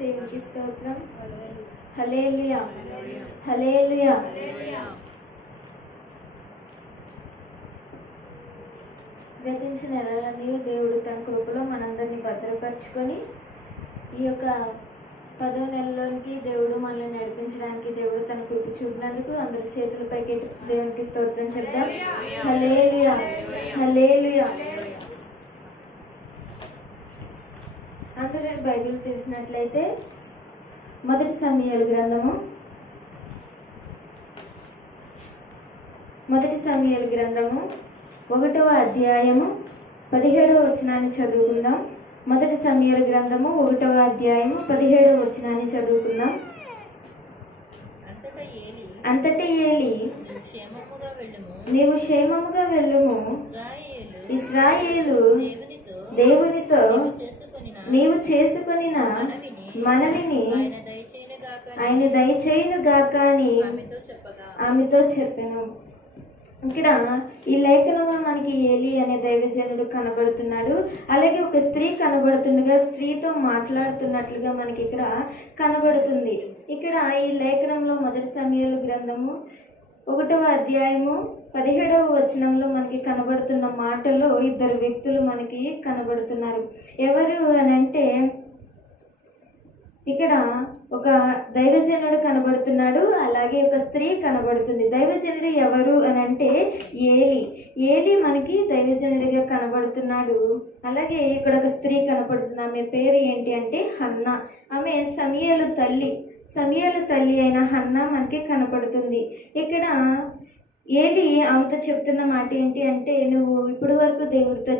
దేవునికి స్తోత్రం. హల్లెలూయా, హల్లెలూయా. గతించిన నెలలన్నీ దేవుడు తన కృపలో మనందరినీ భద్రపరుచుకొని ఈ యొక్క 10వ నెలలోనికి దేవుడు మనల్ని నడిపించడానికి దేవుడు తన కృప చూపినందుకు అందరి చేతులపైకి దేవునికి స్తోత్రం చెప్దాం. హల్లెలూయా, హల్లెలూయా. అందరూ బైబిల్ తెలిసినట్లయితే మొదటి సమూయేలు గ్రంథము 1వ అధ్యాయము 17వ వచనాన్ని చదువుకుందాం. మొదటి సమూయేలు గ్రంథము 1వ అధ్యాయము 17వ వచనాన్ని చదువుకుందాం. అంతటా ఏలి, నీవు క్షేమముగా వెళ్ళుము, ఇశ్రాయేలు దేవునితో నీవు చేసుకొనిన మనవిని ఆయన దయచేయునుగాక అని ఆమెతో చెప్పాను. ఇక్కడ ఈ లేఖనంలో మనకి ఏలి అనే దైవజనుడు కనబడుతున్నాడు. అలాగే ఒక స్త్రీ కనబడుతుండగా స్త్రీతో మాట్లాడుతున్నట్లుగా మనకి ఇక్కడ కనబడుతుంది. ఇక్కడ ఈ లేఖనంలో మొదటి సమూయేలు గ్రంథము 1వ అధ్యాయము 17వ వచనంలో మనకి కనబడుతున్న మాటలో ఇద్దరు వ్యక్తులు మనకి కనబడుతున్నారు. ఎవరు అని అంటే ఇక్కడ ఒక దైవజనుడు కనబడుతున్నాడు, అలాగే ఒక స్త్రీ కనబడుతుంది. దైవజనుడు ఎవరు అని అంటే ఏలి మనకి దైవజనుడిగా కనబడుతున్నాడు. అలాగే ఇక్కడ ఒక స్త్రీ కనబడుతుంది. ఆమె పేరు ఏంటి అంటే హన్నా. ఆమె సమూయేలు తల్లి అయిన హన్నా మనకి కనపడుతుంది. ఇక్కడ ఏలి ఆమెతో చెప్తున్న మాట ఏంటి అంటే, నువ్వు ఇప్పటి వరకు దేవునితో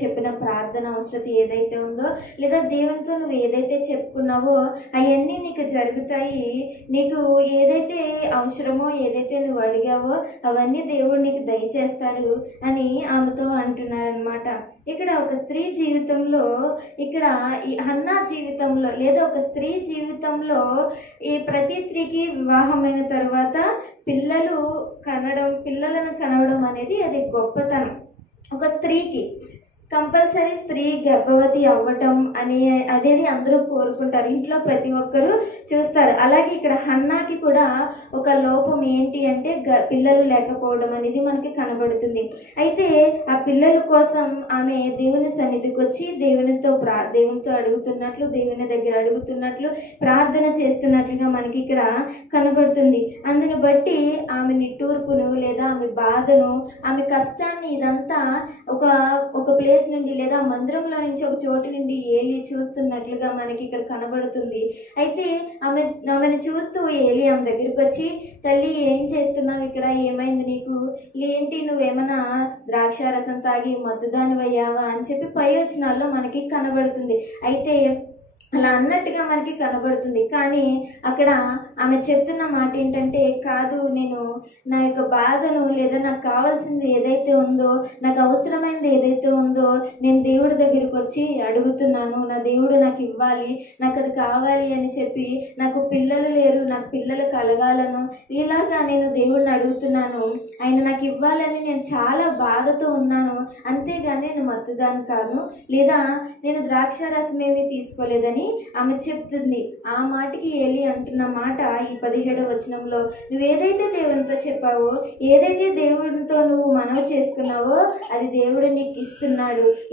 చెప్పిన ప్రార్థన అవసరత ఏదైతే ఉందో, లేదా దేవునితో నువ్వు ఏదైతే చెప్పుకున్నావో అవన్నీ నీకు జరుగుతాయి. నీకు ఏదైతే అవసరమో, ఏదైతే నువ్వు అడిగావో అవన్నీ దేవుడు నీకు దయచేస్తాడు అని ఆమెతో అంటున్నారనమాట. ఇక్కడ ఒక స్త్రీ జీవితంలో, ఇక్కడ ఈ హన్నా జీవితంలో లేదా ఒక స్త్రీ జీవితంలో ఈ ప్రతి స్త్రీకి వివాహమైన తర్వాత పిల్లలను కనడం అనేది అది గొప్పతనం. ఒక స్త్రీకి కంపల్సరీ స్త్రీ గర్భవతి అవ్వటం అనేది అందరూ కోరుకుంటారు, ఇంట్లో ప్రతి ఒక్కరూ చూస్తారు. అలాగే ఇక్కడ హన్నాకి కూడా ఒక లోపం ఏంటి అంటే పిల్లలు లేకపోవడం అనేది మనకి కనబడుతుంది. అయితే ఆ పిల్లల కోసం ఆమె దేవుని సన్నిధికి వచ్చి దేవునితో అడుగుతున్నట్లు, దేవుని దగ్గర అడుగుతున్నట్లు, ప్రార్థన చేస్తున్నట్లుగా మనకి ఇక్కడ కనబడుతుంది. అందుని బట్టి ఆమె నిట్టూర్పును లేదా ఆమె బాధను, ఆమె కష్టాన్ని ఇదంతా ఒక ప్లేస్ నుండి లేదా మందిరంలో నుంచి ఒక చోటు నుండి ఏలి చూస్తున్నట్లుగా మనకి ఇక్కడ కనబడుతుంది. అయితే ఆమెను చూస్తూ ఏలి ఆమె దగ్గరికి వచ్చి, తల్లి ఏం చేస్తున్నావు ఇక్కడ, ఏమైంది నీకు, ఏంటి నువ్వేమన్నా ద్రాక్షారసం తాగి మత్తుదానివయ్యావా అని చెప్పి పై వచనాల్లో మనకి కనబడుతుంది. అయితే అలా అన్నట్టుగా మనకి కనబడుతుంది. కానీ అక్కడ ఆమె చెప్తున్న మాట ఏంటంటే, కాదు, నేను నా యొక్క బాధను లేదా నాకు కావాల్సింది ఏదైతే ఉందో, నాకు అవసరమైనది ఏదైతే ఉందో నేను దేవుడి దగ్గరికి వచ్చి అడుగుతున్నాను, నా దేవుడు నాకు ఇవ్వాలి, నాకు అది కావాలి అని చెప్పి, నాకు పిల్లలు లేరు, నాకు పిల్లలు కలగాలను, ఇలాగా నేను దేవుడిని అడుగుతున్నాను, ఆయన నాకు ఇవ్వాలని నేను చాలా బాధతో ఉన్నాను, అంతేగాని నేను మత్తుదాన్ని కాను, లేదా నేను ద్రాక్షారసం ఏమీ తీసుకోలేదని ఆమె చెప్తుంది. ఆ మాటకి ఏలి అంటున్న మాట ఈ 17వ వచనంలో, నువ్వు ఏదైతే దేవునితో చెప్పావో, ఏదైతే దేవుడితో నువ్వు మనవి చేసుకున్నావో అది దేవుడు నీకు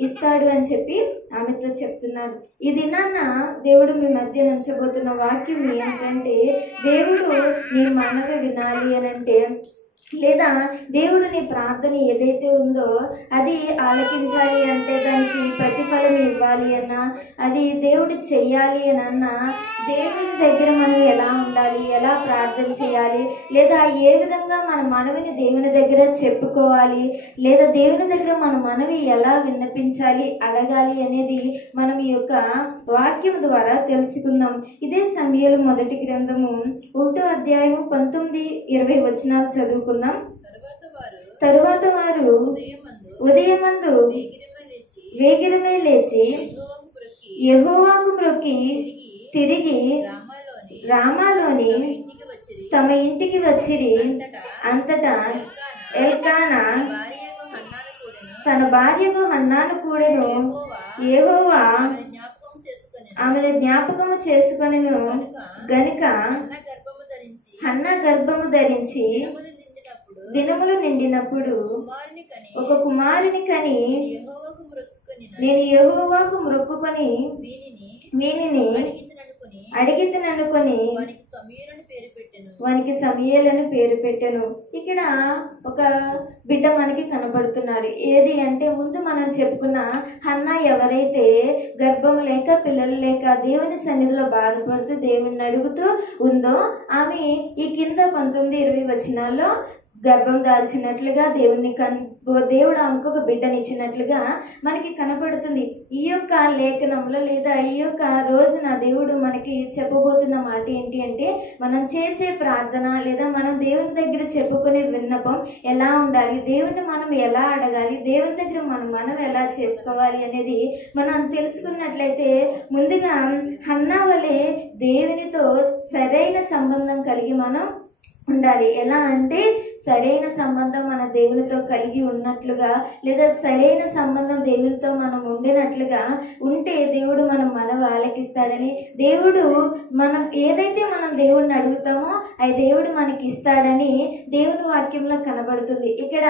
ఇస్తాడు అని చెప్పి ఆమెతో చెప్తున్నారు. ఈ దినాన్న దేవుడు మీ మధ్య ఉంచబోతున్న వాక్యం ఏంటంటే, దేవుడు నీ మనవి వినాలి అని అంటే, లేదా దేవుడు నీ ప్రార్థన ఏదైతే ఉందో అది ఆలకించాలి అంటే, దానికి ప్రతిఫలం ఇవ్వాలి అన్నా, అది దేవుడు చెయ్యాలి అని అన్నా, దేవుని దగ్గర మనం ఎలా ఉండాలి, ఎలా ప్రార్థన చేయాలి, లేదా ఏ విధంగా మన మనవిని దేవుని దగ్గర చెప్పుకోవాలి, లేదా దేవుని దగ్గర మన మనవి ఎలా విన్నపించాలి, అడగాలి అనేది మనం ఈ యొక్క వాక్యం ద్వారా తెలుసుకుందాం. ఇదే సమూయేలు మొదటి గ్రంథము 1వ అధ్యాయము 19-20 వచనాలు చదువుకుందాం. తరువాత వారు ఉదయమందు వేగిరమే లేచి యెహోవాకు మ్రొక్కి తిరిగి రామాలోని తమ ఇంటికి వచ్చిరి. అంతటా ఎల్కానా తన భార్యకు హన్నాను కూడెను. యెహోవా ఆమెను జ్ఞాపకము చేసుకొనెను గనుక హన్నా గర్భము ధరించి దినములు నిండినప్పుడు ఒక కుమారుని కని నేను యెహోవాకు మొక్కుకొని వీనిని అడిగితననుకొని వానికి సమూయేలు పేరు పెట్టెను. ఇక్కడ ఒక బిడ్డ మనకి కనబడుతున్నారు. ఏది అంటే ముందు మనం చెప్పుకున్న హన్నా ఎవరైతే గర్భం లేక పిల్లలు లేక దేవుని సన్నిధిలో బాధపడుతూ దేవుణ్ణి అడుగుతూ ఉందో ఆమె ఈ కింద 19-20 వచనాల్లో గర్భం దాల్చినట్లుగా దేవుడు ఆమెకు ఒక బిడ్డనిచ్చినట్లుగా మనకి కనపడుతుంది. ఈ యొక్క లేఖనంలో లేదా ఈ యొక్క రోజున దేవుడు మనకి చెప్పబోతున్న మాట ఏంటి అంటే మనం చేసే ప్రార్థన లేదా మనం దేవుని దగ్గర చెప్పుకునే విన్నపం ఎలా ఉండాలి, దేవుణ్ణి మనం ఎలా అడగాలి, దేవుని దగ్గర మనం ఎలా చేసుకోవాలి అనేది మనం తెలుసుకున్నట్లయితే ముందుగా హన్నా వలె దేవునితో సరైన సంబంధం కలిగి మనం ఉండాలి. ఎలా అంటే సరైన సంబంధం మన దేవునితో కలిగి ఉన్నట్లుగా లేదా సరైన సంబంధం దేవునితో మనం ఉండినట్లుగా ఉంటే దేవుడు మనం ఆలకిస్తాడని, దేవుడు మనం ఏదైతే మనం దేవుడిని అడుగుతామో అది దేవుడు మనకి ఇస్తాడని దేవుని వాక్యంలో కనబడుతుంది. ఇక్కడ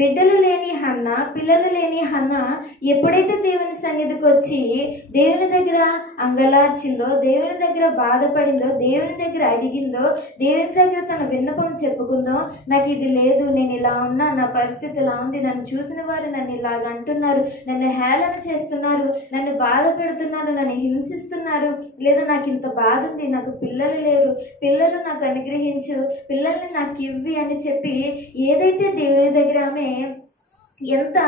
బిడ్డలు లేని హన్న, పిల్లలు లేని హన్న ఎప్పుడైతే దేవుని సన్నిధికి వచ్చి దేవుని దగ్గర అంగలార్చిందో, దేవుని దగ్గర బాధపడిందో, దేవుని దగ్గర అడిగిందో, దేవుని దగ్గర తన విన్నపం చెప్పుకుందో, నాకు ఇది లేదు, నేను ఇలా ఉన్నా, నా పరిస్థితి ఇలా ఉంది, నన్ను చూసిన వారు నన్ను ఇలాగ అంటున్నారు, నన్ను హేళన చేస్తున్నారు, నన్ను బాధ పెడుతున్నారు, నన్ను హింసిస్తున్నారు, లేదా నాకు ఇంత బాధ ఉంది, నాకు పిల్లలు లేరు, పిల్లలు నాకు అనుగ్రహించు, పిల్లల్ని నాకు ఇవ్వి అని చెప్పి ఏదైతే దేవుని దగ్గర ఆమె ఎంత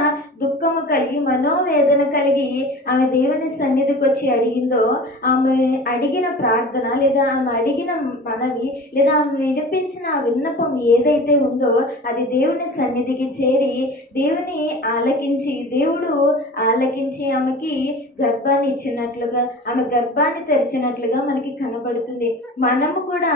దుఃఖము కలిగి మనోవేదన కలిగి ఆమె దేవుని సన్నిధికి వచ్చి అడిగిందో, ఆమె అడిగిన ప్రార్థన లేదా ఆమె అడిగిన మనవి లేదా ఆమె వినిపించిన విన్నపం ఏదైతే ఉందో అది దేవుని సన్నిధికి చేరి దేవుని దేవుడు ఆలకించి ఆమెకి గర్భాన్ని ఇచ్చినట్లుగా, ఆమె గర్భాన్ని తెరిచినట్లుగా మనకి కనబడుతుంది. మనము కూడా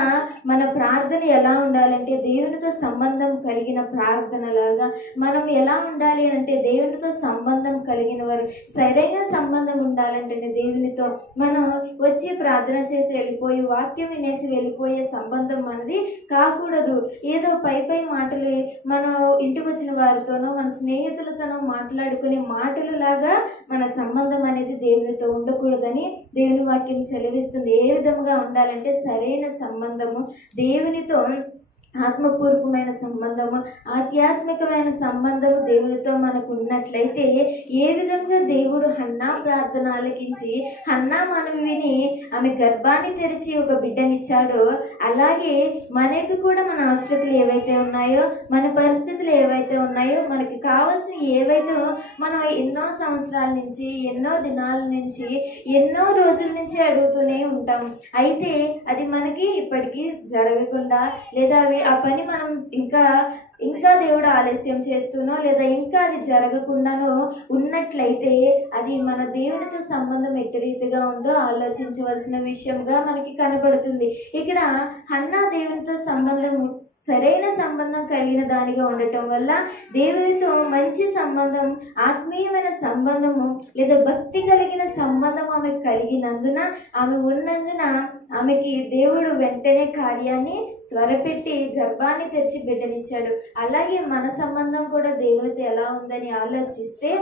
మన ప్రార్థన ఎలా ఉండాలంటే దేవునితో సంబంధం కలిగిన ప్రార్థనలాగా మనం ఎలా ఉండాలి అంటే దేవునితో సంబంధం కలిగిన వారు, సరైన సంబంధం ఉండాలంటే దేవునితో మనం వచ్చి ప్రార్థన చేసి వెళ్ళిపోయి వాక్యం వినేసి వెళ్ళిపోయే సంబంధం మనది కాకూడదు. ఏదో పై మాటలు మనం ఇంటికి వచ్చిన వారితోనో మన స్నేహితులతోనో మాట్లాడుకునే మాటలు లాగా మన సంబంధం అనేది దేవునితో ఉండకూడదని దేవుని వాక్యం సెలవిస్తుంది. ఏ విధంగా ఉండాలంటే సరైన సంబంధము, దేవునితో ఆత్మపూర్వకమైన సంబంధము, ఆధ్యాత్మికమైన సంబంధము దేవునితో మనకు ఉన్నట్లయితే ఏ విధంగా దేవుడు హన్నా ప్రార్థన ఆలకించి హన్నా మనవి విని ఆమె గర్భాన్ని తెరిచి ఒక బిడ్డనిచ్చాడో అలాగే మనకు కూడా మన అవసరతలు ఏవైతే ఉన్నాయో, మన పరిస్థితులు ఏవైతే ఉన్నాయో, మనకి కావాల్సిన ఏవైతే మనం ఎన్నో సంవత్సరాల నుంచి, ఎన్నో దినాల నుంచి, ఎన్నో రోజుల నుంచి అడుగుతూనే ఉంటాం. అయితే అది మనకి ఇప్పటికీ జరగకుండా లేదా ఆ పని మనం ఇంకా దేవుడు ఆలస్యం చేస్తూనో లేదా ఇంకా అది జరగకుండానో ఉన్నట్లయితే అది మన దేవునితో సంబంధం ఎట్టి రీతిగా ఉందో ఆలోచించవలసిన విషయంగా మనకి కనబడుతుంది. ఇక్కడ హన్నా దేవునితో సరైన సంబంధం కలిగిన దానిగా ఉండటం వల్ల దేవునితో మంచి సంబంధం, ఆత్మీయమైన సంబంధము లేదా భక్తి కలిగిన సంబంధం ఆమె కలిగినందున, ఆమె ఉన్నందున ఆమెకి దేవుడు వెంటనే కార్యాన్ని త్వరపెట్టి గర్భాన్ని తెరిచి బిడ్డనిచ్చాడు. అలాగే మన సంబంధం కూడా దేవునితో ఎలా ఉందని ఆలోచిస్తే,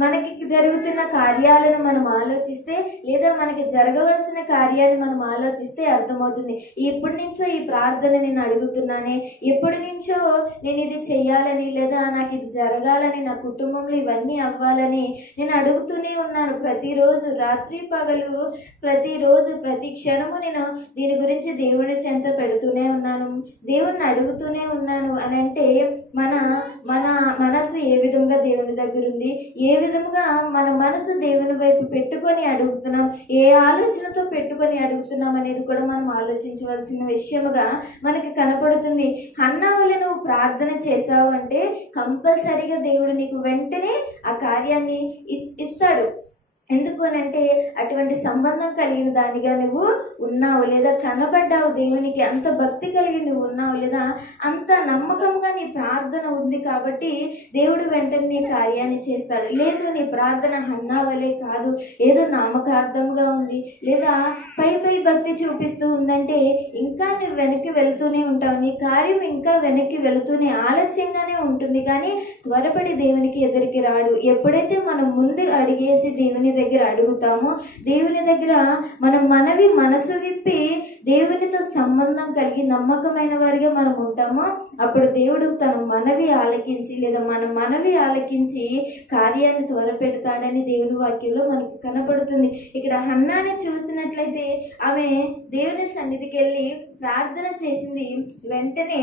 మనకి జరుగుతున్న కార్యాలను మనం ఆలోచిస్తే లేదా మనకి జరగవలసిన కార్యాన్ని మనం ఆలోచిస్తే అర్థమవుతుంది. ఎప్పటి నుంచో ఈ ప్రార్థన నేను అడుగుతున్నానే, ఎప్పటి నుంచో నేను ఇది చేయాలని లేదా నాకు ఇది జరగాలని, నా కుటుంబంలో ఇవన్నీ అవ్వాలని నేను అడుగుతూనే ఉన్నాను. ప్రతిరోజు రాత్రి పగలు ప్రతిరోజు ప్రతి క్షణము నేను దీని గురించి దేవుని చెంత పెడుతూనే ఉన్నాను, దేవుణ్ణి అడుగుతూనే ఉన్నాను అని అంటే మన మనసు ఏ విధంగా దేవుని దగ్గర ఉంది, ఏ విధంగా మన మనసు దేవుని వైపు పెట్టుకొని అడుగుతున్నాం, ఏ ఆలోచనతో పెట్టుకొని అడుగుతున్నాం అనేది కూడా మనం ఆలోచించవలసిన విషయముగా మనకి కనపడుతుంది. హన్నా వల్ల నువ్వు ప్రార్థన చేసావు అంటే కంపల్సరీగా దేవుడు నీకు వెంటనే ఆ కార్యాన్ని ఇస్తాడు. ఎందుకు అని అంటే అటువంటి సంబంధం కలిగిన దానిగా నువ్వు ఉన్నావు లేదా కనబడ్డావు దేవునికి, అంత భక్తి కలిగి నువ్వు ఉన్నావు లేదా అంత నమ్మకంగా నీ ప్రార్థన ఉంది కాబట్టి దేవుడు వెంటనే నీ కార్యాన్ని చేస్తాడు. లేదు నీ ప్రార్థన హన్నా వలే కాదు, ఏదో నామకార్థంగా ఉంది లేదా పై భక్తి చూపిస్తూ ఉందంటే ఇంకా నువ్వు వెనక్కి వెళుతూనే ఉంటావు, నీ కార్యం ఇంకా వెనక్కి వెళుతూనే ఆలస్యంగానే ఉంటుంది కానీ త్వరపడి దేవునికి ఎదురికి రాడు. ఎప్పుడైతే మనం ముందు అడిగేసి దేవుని దగ్గర అడుగుతామో, దేవుని దగ్గర మనం మనసు విప్పి దేవునితో సంబంధం కలిగి నమ్మకమైన వారిగా మనం ఉంటామో అప్పుడు దేవుడు తన మనవి ఆలకించి లేదా మన మనవి ఆలకించి కార్యాన్ని త్వరపెడతాడని దేవుని వాక్యంలో మనకు కనపడుతుంది. ఇక్కడ హన్నాని చూసినట్లయితే ఆమె దేవుని సన్నిధికి వెళ్ళి ప్రార్థన చేసింది. వెంటనే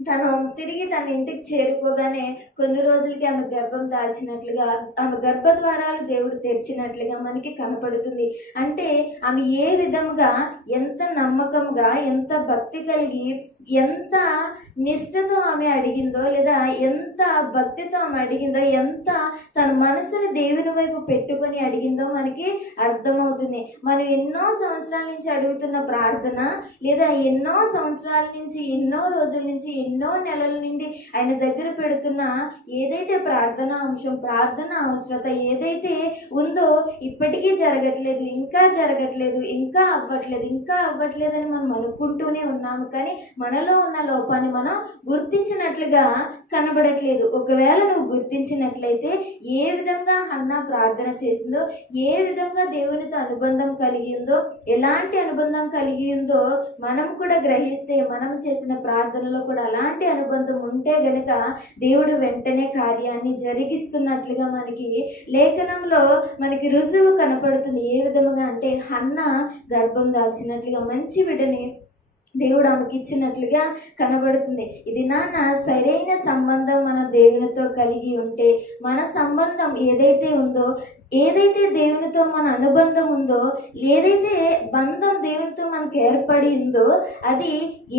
తను తిరిగి తన ఇంటికి చేరుకోగానే కొన్ని రోజులకి ఆమె గర్భం దాల్చినట్లుగా, ఆమె గర్భద్వారాలు దేవుడు తెరిచినట్లుగా మనకి కనపడుతుంది. అంటే ఆమె ఏ విధంగా ఎంత నమ్మకంగా ఎంత భక్తి కలిగి ఎంత నిష్ఠతో ఆమె అడిగిందో లేదా ఎంత భక్తితో ఆమె అడిగిందో, ఎంత తన మనసుని దేవుని వైపు పెట్టుకొని అడిగిందో మనకి అర్థమవుతుంది. మనం ఎన్నో సంవత్సరాల నుంచి అడుగుతున్న ప్రార్థన లేదా ఎన్నో సంవత్సరాల నుంచి ఎన్నో రోజుల నుంచి ఎన్నో నెలల నుండి ఆయన దగ్గర పెడుతున్న ఏదైతే ప్రార్థన అంశం ప్రార్థన అవసరత ఏదైతే ఉందో ఇప్పటికీ జరగట్లేదు, ఇంకా జరగట్లేదు, ఇంకా అవ్వట్లేదు అని మనం అనుకుంటూనే ఉన్నాము. కానీ మనలో ఉన్న లోపాన్ని మనం గుర్తించినట్లుగా కనబడట్లేదు. ఒకవేళ నువ్వు గుర్తించినట్లయితే ఏ విధంగా హన్నా ప్రార్థన చేసిందో, ఏ విధంగా దేవునితో అనుబంధం కలిగి ఉందో, ఎలాంటి అనుబంధం కలిగి ఉందో మనం కూడా గ్రహిస్తే మనం చేసిన ప్రార్థనలో కూడా అలాంటి అనుబంధం ఉంటే గనుక దేవుడు వెంటనే కార్యాన్ని జరిగిస్తున్నట్లుగా మనకి లేఖనంలో మనకి రుజువు కనపడుతుంది. ఏ విధముగా అంటే హన్నా గర్భం దాల్చినట్లుగా మంచి బిడ్డని దేవుడు ఆమెకి ఇచ్చినట్లుగా కనబడుతుంది. ఇది నాన్న సరైన సంబంధం మన దేవునితో కలిగి ఉంటే, మన సంబంధం ఏదైతే ఉందో, ఏదైతే దేవునితో మన అనుబంధం ఉందో, ఏదైతే బంధం దేవునితో మనకు ఏర్పడి ఉందో అది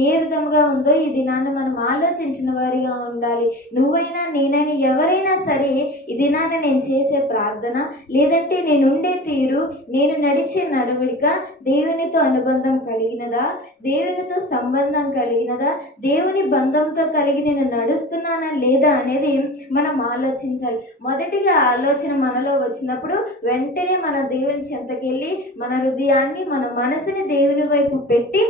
ఏ విధంగా ఉందో ఇది నాన్న మనం ఆలోచించిన వారిగా ఉండాలి. నువ్వైనా నేనైనా ఎవరైనా సరే ఇది నాన్న నేను చేసే ప్రార్థన లేదంటే నేను ఉండే తీరు, నేను నడిచే నడవడిక దేవునితో అనుబంధం కలిగినదా, దేవునితో సంబంధం కలిగినదా, దేవుని బంధంతో కలిగి నేను నడుస్తున్నానా లేదా అనేది మనం ఆలోచించాలి. మొదటిగా ఆలోచన మనలో వచ్చినప్పుడు వెంటనే మన దేవుని చెంతకెళ్ళి మన హృదయాన్ని మన మనసుని దేవుని వైపు పెట్టి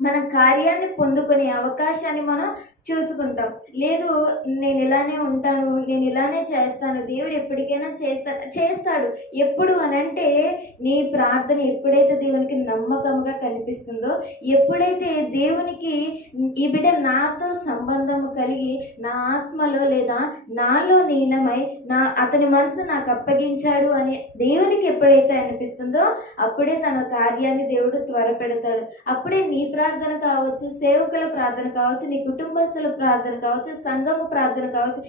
మన కార్యాన్ని పొందుకునే అవకాశాన్ని మనం చూసుకుంటాం. లేదు నేను ఇలానే ఉంటాను, నేను ఇలానే చేస్తాను, దేవుడు ఎప్పటికైనా చేస్తాడు. ఎప్పుడు అనంటే నీ ప్రార్థన ఎప్పుడైతే దేవునికి నమ్మకంగా కనిపిస్తుందో, ఎప్పుడైతే దేవునికి ఈ బిడ్డ నాతో సంబంధం కలిగి నా ఆత్మలో లేదా నాలో లీనమై అతని మనసు నాకు అప్పగించాడు అని దేవునికి ఎప్పుడైతే అనిపిస్తుందో అప్పుడే తన కార్యాన్ని దేవుడు త్వరపెడతాడు. అప్పుడే నీ ప్రార్థన కావచ్చు, సేవకుల ప్రార్థన కావచ్చు, నీ కుటుంబ ప్రార్థన కావచ్చు, సంఘము ప్రార్థన కావచ్చు,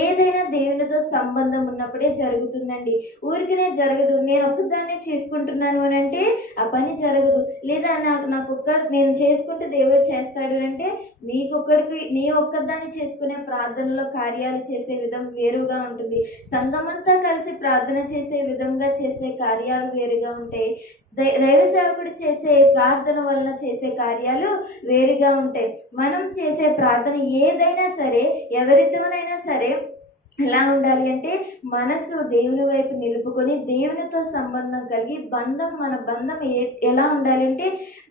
ఏదైనా దేవునితో సంబంధం ఉన్నప్పుడే జరుగుతుందండి. ఊరికనే జరగదు. నేను ఒక్కదాన్నే చేసుకుంటున్నాను అని అంటే ఆ పని జరగదు. లేదా నేను చేసుకుంటే దేవుడు చేస్తాడు అంటే నీ ఒక్కదాన్ని చేసుకునే ప్రార్థనలో కార్యాలు చేసే విధం వేరుగా ఉంటుంది. సంఘమంతా కలిసి ప్రార్థన చేసే విధంగా చేసే కార్యాలు వేరుగా ఉంటాయి. దైవ సేవకుడు చేసే ప్రార్థన వలన చేసే కార్యాలు వేరుగా ఉంటాయి. మనం చేసే ప్రార్థన ఏదైనా సరే, ఎవరితోనైనా సరే ఎలా ఉండాలి అంటే మనసు దేవుని వైపు నిలుపుకొని దేవునితో సంబంధం కలిగి మన బంధం ఎలా ఉండాలి అంటే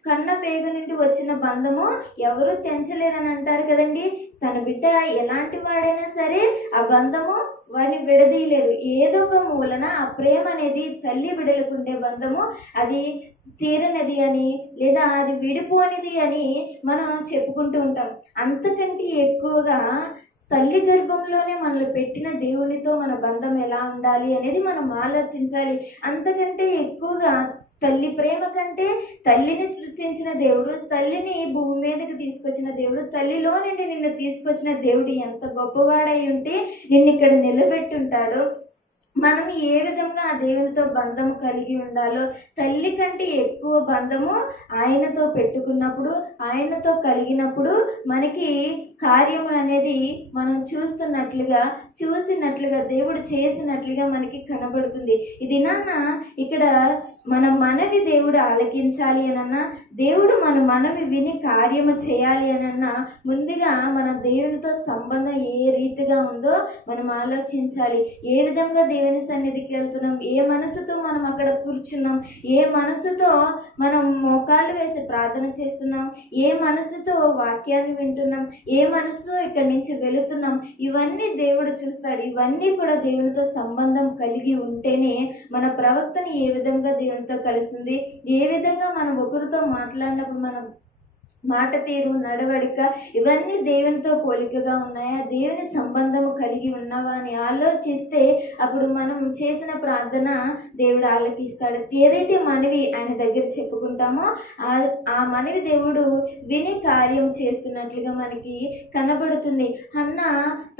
కన్న పేగు నుండి వచ్చిన బంధము ఎవరు తెంచలేరని అంటారు కదండి. తన బిడ్డ ఎలాంటి వాడైనా సరే ఆ బంధము వారిని విడదీయలేరు. ఏదో ఒక మూలన ఆ ప్రేమ అనేది తల్లి బిడ్డలకు ఉండే బంధము అది తీరనిది అని లేదా అది విడిపోనిది అని మనం చెప్పుకుంటూ ఉంటాం. అంతకంటే ఎక్కువగా తల్లి గర్భంలోనే మనల్ని పెట్టిన దేవునితో మన బంధం ఎలా ఉండాలి అనేది మనం ఆలోచించాలి. అంతకంటే ఎక్కువగా తల్లి ప్రేమ కంటే తల్లిని సృష్టించిన దేవుడు, తల్లిని భూమి మీదకి తీసుకొచ్చిన దేవుడు, తల్లిలో నుండి నిన్ను తీసుకొచ్చిన దేవుడు ఎంత గొప్పవాడై ఉంటే నిన్ను ఇక్కడ నిలబెట్టుంటాడో మనం ఏ విధంగా ఆ దేవుని దేవునితో బంధం కలిగి ఉండాలో, తల్లి కంటే ఎక్కువ బంధము ఆయనతో పెట్టుకున్నప్పుడు, ఆయనతో కలిగినప్పుడు మనకి కార్యములు అనేది మనం చూసినట్లుగా దేవుడు చేసినట్లుగా మనకి కనబడుతుంది. ఇది నాన్న ఇక్కడ మన మనవి దేవుడు ఆలకించాలి అనన్నా, దేవుడు మన మనవి విని కార్యము చేయాలి అనన్నా, ముందుగా మన దేవునితో సంబంధం ఏ రీతిగా ఉందో మనం ఆలోచించాలి. ఏ విధంగా దేవుని సన్నిధికి వెళ్తున్నాం, ఏ మనసుతో మనం అక్కడ కూర్చున్నాం, ఏ మనసుతో మనం మోకాళ్ళు వేసి ప్రార్థన చేస్తున్నాం, ఏ మనసుతో వాక్యాన్ని వింటున్నాం, ఏ మనసుతో ఇక్కడి నుంచి వెళుతున్నాం, ఇవన్నీ దేవుడు చూస్తాడు. ఇవన్నీ కూడా దేవునితో సంబంధం కలిగి ఉంటేనే మన ప్రవర్తన ఏ విధంగా దేవునితో కలిసింది, ఏ విధంగా మనం ఒకరితో మాట్లాడినప్పుడు మనం మాట తీరు, నడవడిక ఇవన్నీ దేవునితో పోలికగా ఉన్నాయా, దేవుని సంబంధము కలిగి ఉన్నావా అని ఆలోచిస్తే అప్పుడు మనం చేసిన ప్రార్థన దేవుడు ఆలకిస్తాడు. ఏదైతే మనవి ఆయన దగ్గర చెప్పుకుంటామో ఆ మనవి దేవుడు విని కార్యం చేస్తున్నట్లుగా మనకి కనబడుతుంది. హన్న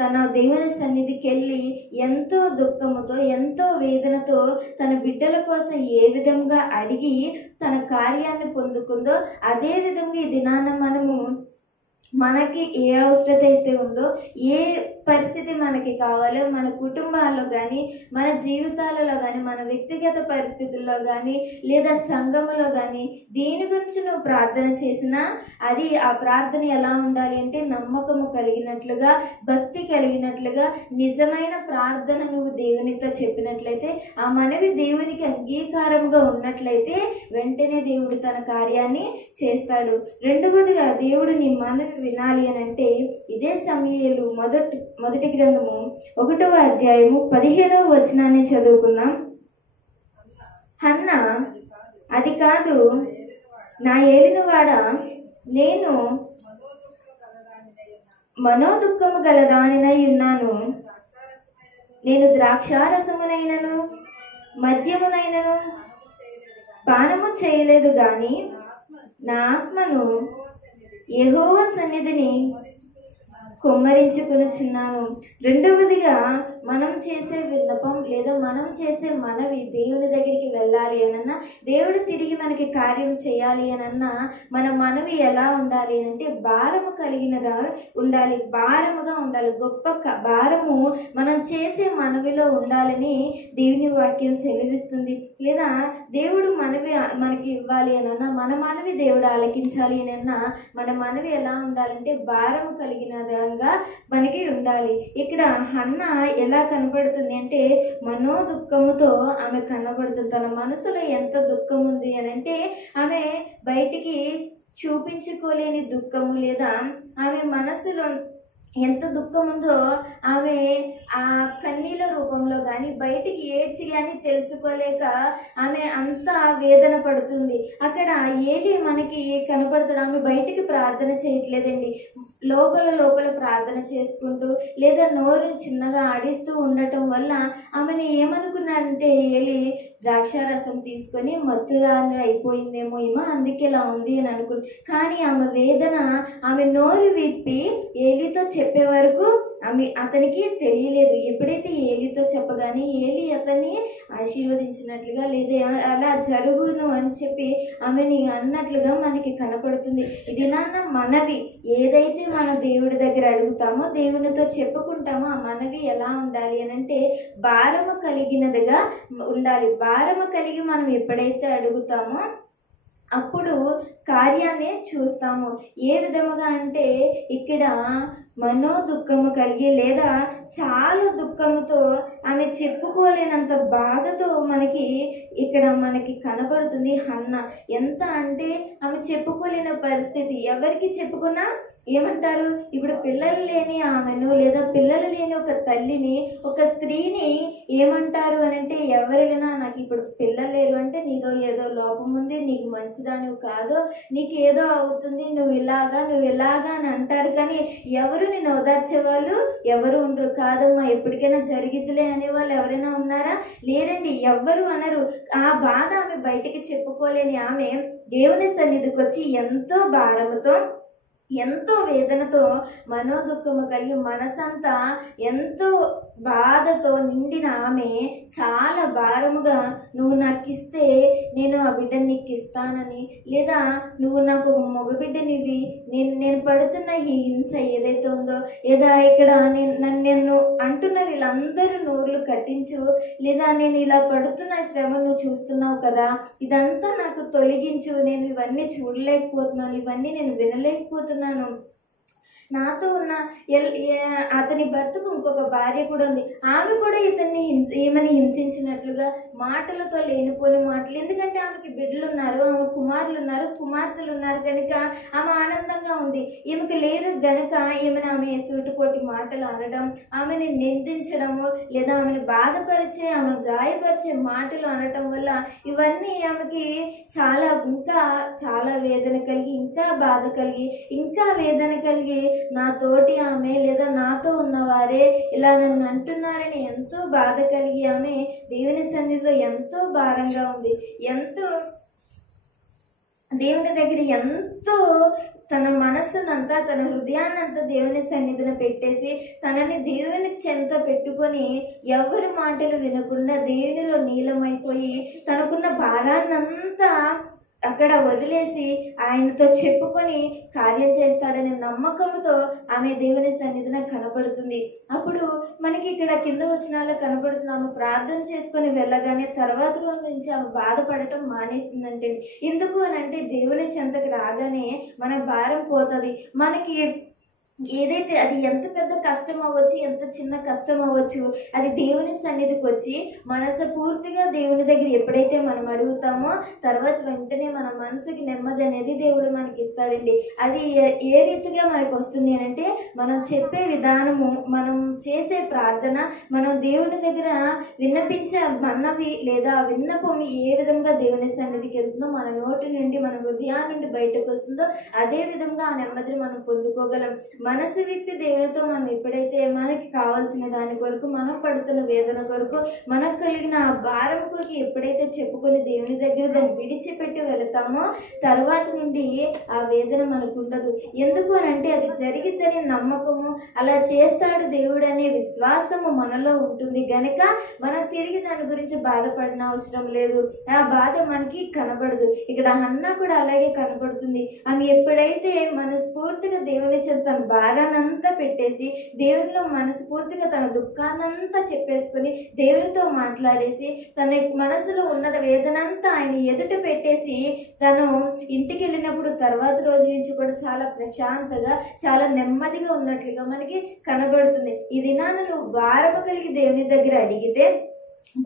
తన దేవుని సన్నిధికి వెళ్ళి ఎంతో దుఃఖముతో, ఎంతో వేదనతో తన బిడ్డల కోసం ఏ విధంగా అడిగి తన కార్యాన్ని పొందుకుందో, అదే విధంగా ఈ దినాన మనము మనకి ఏ అవసరత అయితే ఉందో, ఏ పరిస్థితి మనకి కావాలో, మన కుటుంబాల్లో కానీ, మన జీవితాలలో కానీ, మన వ్యక్తిగత పరిస్థితుల్లో కానీ, లేదా సంఘములో కానీ దేని గురించి నువ్వు ప్రార్థన చేసినా అది ఆ ప్రార్థన ఎలా ఉండాలి అంటే నమ్మకము కలిగినట్లుగా, భక్తి కలిగినట్లుగా, నిజమైన ప్రార్థన నువ్వు దేవునితో చెప్పినట్లయితే, ఆ మనవి దేవునికి అంగీకారంగా ఉన్నట్లయితే వెంటనే దేవుడు తన కార్యాన్ని చేస్తాడు. రెండవదిగా దేవుడు నీ మనవి వినాలి అని అంటే ఇదే సమూయేలు మొదటి గ్రంథము 1వ అధ్యాయము 15వ వచనాన్ని చదువుకుందాం. హన్న అది కాదు నా ఏలినవాడ, నేను మనోదుఃఖము గలదానినై ఉన్నాను. నేను ద్రాక్షారసమునైనను మద్యమునైనను పానము చేయలేదు గాని నా ఆత్మను యెహోవా సన్నిధిని కుమ్మరించుకొనుచున్నాను. రెండవదిగా మనం చేసే విన్నపం లేదా మనం చేసే మనవి దేవుని దగ్గరికి వెళ్ళాలి అనన్నా, దేవుడు తిరిగి మనకి కార్యం చేయాలి అనన్నా, మన మనవి ఎలా ఉండాలి అంటే భారము కలిగినదా ఉండాలి, భారముగా ఉండాలి. గొప్ప భారము మనం చేసే మనవిలో ఉండాలని దేవుని వాక్యం సెలవిస్తుంది. లేదా దేవుడు మనవి మనకి ఇవ్వాలి అనన్నా, మన మనవి దేవుడు ఆలకించాలి అనన్నా, మన మనవి ఎలా ఉండాలంటే భారము కలిగినదా మనకి ఉండాలి. ఇక్కడ హన్న ఎలా కనబడుతుంది అంటే మనోదుఃఖముతో ఆమె కనబడుతుంది. తన మనసులో ఎంత దుఃఖం ఉంది అని అంటే ఆమె బయటికి చూపించుకోలేని దుఃఖము, లేదా ఆమె మనసులో ఎంత దుఃఖం ఉందో ఆమె ఆ కన్నీళ్ళ రూపంలో కానీ బయటికి ఏడ్చి కానీ తెలుసుకోలేక ఆమె అంత వేదన పడుతుంది. అక్కడ ఏలి మనకి కనపడుతుంది. ఆమె బయటికి ప్రార్థన చేయట్లేదండి, లోపల ప్రార్థన చేసుకుంటూ లేదా నోరు చిన్నగా ఆడిస్తూ ఉండటం వల్ల ఆమెను ఏమనుకున్నాడంటే ఏలి ద్రాక్షారసం తీసుకొని మత్తురాని అయిపోయిందేమో ఏమో అందుకే ఇలా ఉంది అని అనుకుని. కానీ ఆమె వేదన ఆమె నోరు విప్పి ఏలితో చెప్పే వరకు అతనికి తెలియలేదు. ఎప్పుడైతే ఏలితో చెప్పగానే ఏలి అతన్ని ఆశీర్వదించినట్లుగా లేదా అలా జరుగును అని చెప్పి ఆమెని అన్నట్లుగా మనకి కనపడుతుంది. ఇది నాన్న మనవి ఏదైతే మన దేవుడి దగ్గర అడుగుతామో, దేవునితో చెప్పుకుంటామో, ఆ మనవి ఎలా ఉండాలి అని అంటే భారము కలిగినదిగా ఉండాలి. భారము కలిగి మనం ఎప్పుడైతే అడుగుతామో అప్పుడు కార్యాన్ని చూస్తాము. ఏ విధముగా అంటే ఇక్కడ మనోదుఃఖము కలిగి లేదా చాలా దుఃఖముతో ఆమె చెప్పుకోలేనంత బాధతో ఇక్కడ మనకి కనబడుతుంది హన్న. ఎంత అంటే ఆమె చెప్పుకోలేని పరిస్థితి. ఎవరికి చెప్పుకున్నా ఏమంటారు? ఇప్పుడు పిల్లలు లేని ఆమెను లేదా పిల్లలు లేని ఒక తల్లిని, ఒక స్త్రీని ఏమంటారు అని అంటే ఎవరైనా నాకు ఇప్పుడు పిల్లలు లేరు అంటే నీతో ఏదో లోపం ఉంది, నీకు మంచిదానివి కాదు, నీకు ఏదో అవుతుంది, నువ్వు ఇలాగా అని అంటారు. కానీ ఎవరు నేను ఓదార్చేవాళ్ళు ఎవరు ఉండరు. కాదమ్మా ఎప్పటికైనా జరిగిద్దిలే అనేవాళ్ళు ఎవరైనా ఉన్నారా? లేరండి, ఎవ్వరు అనరు. ఆ బాధ ఆమె బయటికి చెప్పుకోలేని ఆమె దేవుని సన్నిధికి వచ్చి ఎంతో భారముతో ఎంతో వేదనతో మనోదుఖము కలిగి మనసంతా ఎంతో బాధతో నిండిన ఆమె చాలా భారముగా నువ్వు నాకు ఇస్తే నేను ఆ బిడ్డని నీకు ఇస్తానని, లేదా నువ్వు నాకు ఒక మగబిడ్డనివి, నేను పడుతున్న ఈ హింస ఏదైతే ఉందో, లేదా ఇక్కడ నేను అంటున్న వీళ్ళందరూ నోర్లు కట్టించు, లేదా నేను ఇలా పడుతున్న శ్రమ నువ్వు చూస్తున్నావు కదా, ఇదంతా నాకు తొలగించు, నేను ఇవన్నీ చూడలేకపోతున్నాను, ఇవన్నీ నేను వినలేకపోతున్నాను. నాతో ఉన్న అతని భర్తకు ఇంకొక భార్య కూడా ఉంది, ఆమె కూడా ఈమెని హింసించినట్లుగా మాటలతో లేనిపోని మాటలు. ఎందుకంటే ఆమెకి బిడ్డలు ఉన్నారు, ఆమె కుమారులు ఉన్నారు, కుమార్తెలు ఉన్నారు కనుక ఆమె ఆనందంగా ఉంది. ఈమెకి లేరు గనుక ఆమె సూటిపోటి మాటలు అనడం, ఆమెని నిందించడము, లేదా ఆమెను బాధపరిచే, ఆమెను గాయపరిచే మాటలు అనటం వల్ల ఇవన్నీ ఆమెకి ఇంకా చాలా వేదన కలిగి, ఇంకా బాధ కలిగి, ఇంకా వేదన కలిగి, నా తోటి ఆమె లేదా నాతో ఉన్నవారే ఇలా నన్ను అంటున్నారని ఎంతో బాధ కలిగి ఆమె దేవుని సన్నిధిలో ఎంతో భారంగా ఉంది. దేవుని దగ్గర ఎంతో తన మనస్సునంతా, తన హృదయాన్నంతా దేవుని సన్నిధిని పెట్టేసి తనని దేవుని చెంత పెట్టుకొని ఎవరి మాటలు వినకుండా దేవునిలో నీలమైపోయి తనకున్న భారాన్నంతా అక్కడ వదిలేసి ఆయనతో చెప్పుకొని కార్యం చేస్తాడనే నమ్మకంతో ఆమె దేవుని సన్నిధిన కనబడుతుంది. అప్పుడు మనకి ఇక్కడ కింద వచనాల్లో కనబడుతుంది, ఆమె ప్రార్థన చేసుకొని వెళ్ళగానే తర్వాత రోజు నుంచి ఆమె బాధపడటం మానేసిందంటే. ఎందుకు అని అంటే దేవుని చెంతకు రాగానే మన భారం పోతుంది. మనకి ఏదైతే అది ఎంత పెద్ద కష్టం అవ్వచ్చు, ఎంత చిన్న కష్టం అవ్వచ్చు, అది దేవుని సన్నిధికి వచ్చి మనసు పూర్తిగా దేవుని దగ్గర ఎప్పుడైతే మనం అడుగుతామో తర్వాత వెంటనే మన మనసుకి నెమ్మది అనేది దేవుడు మనకి ఇస్తాడండి. అది ఏ రీతిగా మనకు వస్తుంది అని అంటే మనం చెప్పే విధానము, మనం చేసే ప్రార్థన, మనం దేవుని దగ్గర విన్నపించే మనవి లేదా విన్నపం ఏ విధంగా దేవుని సన్నిధికి వెళ్తుందో, మన నోటి నుండి మన హృదయం నుండి బయటకు వస్తుందో అదే విధంగా ఆ నెమ్మదిని మనం పొందుకోగలం. మనసు విప్పి దేవునితో మనం ఎప్పుడైతే మనకి కావాల్సిన దాని కొరకు, మనం పడుతున్న వేదన కొరకు, మనకు కలిగిన ఆ భారం కొరకు ఎప్పుడైతే చెప్పుకొని దేవుని దగ్గర దాన్ని విడిచిపెట్టి వెళతామో తర్వాత నుండి ఆ వేదన మనకు ఉండదు. ఎందుకు అని అంటే అది జరిగిద్దని నమ్మకము, అలా చేస్తాడు దేవుడు అనే విశ్వాసము మనలో ఉంటుంది గనక మనం తిరిగి దాని గురించి బాధపడిన అవసరం లేదు. ఆ బాధ మనకి కనబడదు. ఇక్కడ హన్నా కూడా అలాగే కనబడుతుంది. ఆమె ఎప్పుడైతే మనస్ఫూర్తిగా దేవుని చెంత భారానంతా పెట్టేసి దేవునిలో మనస్ఫూర్తిగా తన దుఃఖాన్నంతా చెప్పేసుకుని దేవునితో మాట్లాడేసి తన మనసులో ఉన్న వేదనంతా ఆయన ఎదుట పెట్టేసి తను ఇంటికి వెళ్ళినప్పుడు తర్వాత రోజు నుంచి కూడా చాలా ప్రశాంతంగా, చాలా నెమ్మదిగా ఉన్నట్లుగా మనకి కనబడుతుంది. ఈ దినాన్ని నువ్వు భారము కలిగి దేవుని దగ్గర అడిగితే,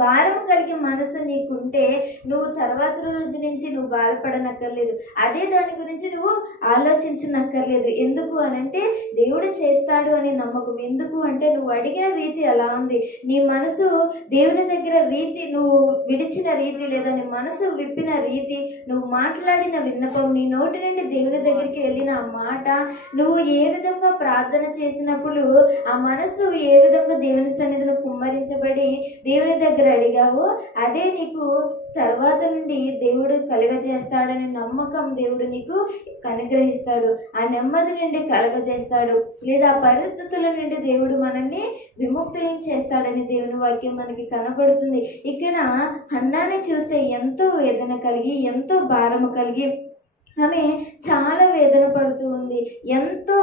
భారం కలిగి మనసు నీకుంటే నువ్వు తర్వాత రోజు నుంచి నువ్వు బాధపడనక్కర్లేదు. అదే దాని గురించి నువ్వు ఆలోచించనక్కర్లేదు. ఎందుకు అనంటే దేవుడు చేస్తాడు అనే నమ్మకం. ఎందుకు అంటే నువ్వు అడిగిన రీతి అలా ఉంది. నీ మనసు దేవుని దగ్గర రీతి, నువ్వు విడిచిన రీతి లేదా నీ మనసు విప్పిన రీతి, నువ్వు మాట్లాడిన విన్నపం, నీ నోటి నుండి దేవుని దగ్గరికి వెళ్ళిన ఆ మాట, నువ్వు ఏ విధంగా ప్రార్థన చేసినప్పుడు ఆ మనసు ఏ విధంగా దేవుని సన్నిధిని కుమ్మరించబడి దేవుని దగ్గర అడిగావో అదే నీకు తర్వాత నుండి దేవుడు కలుగజేస్తాడనే నమ్మకం దేవుడు నీకు అనుగ్రహిస్తాడు. ఆ నెమ్మది నుండి కలుగజేస్తాడు, లేదా పరిస్థితుల నుండి దేవుడు మనల్ని విముక్తులను చేస్తాడని దేవుని వాక్యం మనకి కనబడుతుంది. ఇక్కడ హన్నాని చూస్తే ఎంతో వేదన కలిగి, ఎంతో భారము కలిగి ఆమె చాలా వేదన పడుతూ ఉంది. ఎంతో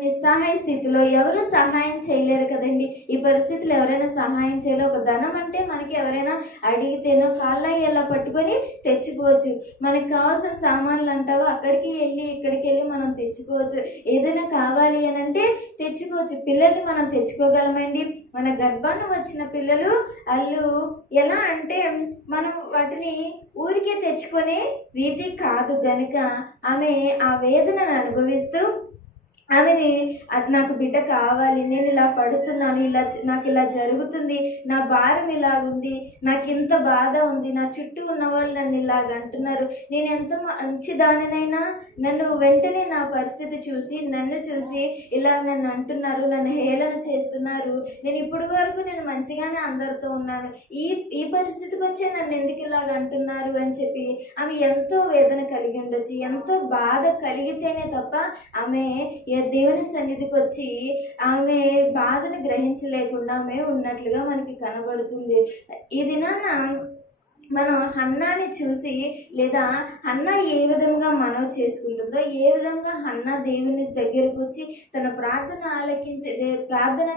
నిస్సహాయ స్థితిలో, ఎవరు సహాయం చేయలేరు కదండి. ఈ పరిస్థితులు ఎవరైనా సహాయం చేయలేరు. ఒక ధనం అంటే మనకి ఎవరైనా అడిగితేనో కాళ్ళ ఎలా పట్టుకొని తెచ్చుకోవచ్చు. మనకి కావాల్సిన సామాన్లు అంటావా అక్కడికి వెళ్ళి ఇక్కడికి వెళ్ళి మనం తెచ్చుకోవచ్చు. ఏదైనా కావాలి అని అంటే తెచ్చుకోవచ్చు. పిల్లల్ని మనం తెచ్చుకోగలమండి. మన గర్భాన్ని వచ్చిన పిల్లలు వాళ్ళు ఎలా అంటే మనం వాటిని ఊరికే తెచ్చుకునే రీతి కాదు గనుక ఆమె ఆ వేదనను అనుభవిస్తూ ఆమెని నాకు బిడ్డ కావాలి, నేను ఇలా పడుతున్నాను, నాకు ఇలా జరుగుతుంది, నా భారం ఇలాగుంది, నాకు ఇంత బాధ ఉంది, నా చుట్టూ ఉన్న వాళ్ళు నన్ను ఇలాగ అంటున్నారు, నేను ఎంత మంచిదానినైనా నన్ను వెంటనే నా పరిస్థితి చూసి నన్ను చూసి ఇలా నన్ను అంటున్నారు, నన్ను హేళన చేస్తున్నారు, నేను ఇప్పటి వరకు నేను మంచిగానే అందరితో ఉన్నాను, ఈ పరిస్థితికి వచ్చే నన్ను ఎందుకు ఇలాగ అంటున్నారు అని చెప్పి ఆమె ఎంతో వేదన కలిగి ఉండొచ్చు. ఎంతో బాధ కలిగితేనే తప్ప ఆమె దేవుని సన్నిధికి వచ్చి ఆమె బాధను గ్రహించలేకుండా ఆమె ఉన్నట్లుగా మనకి కనబడుతుంది. ఈ దినాన మనం హన్నాని చూసి, లేదా హన్నా ఏ విధంగా మనవి చేసుకుంటుందో, ఏ విధంగా హన్నా దేవుని దగ్గరకు వచ్చి తన ప్రార్థన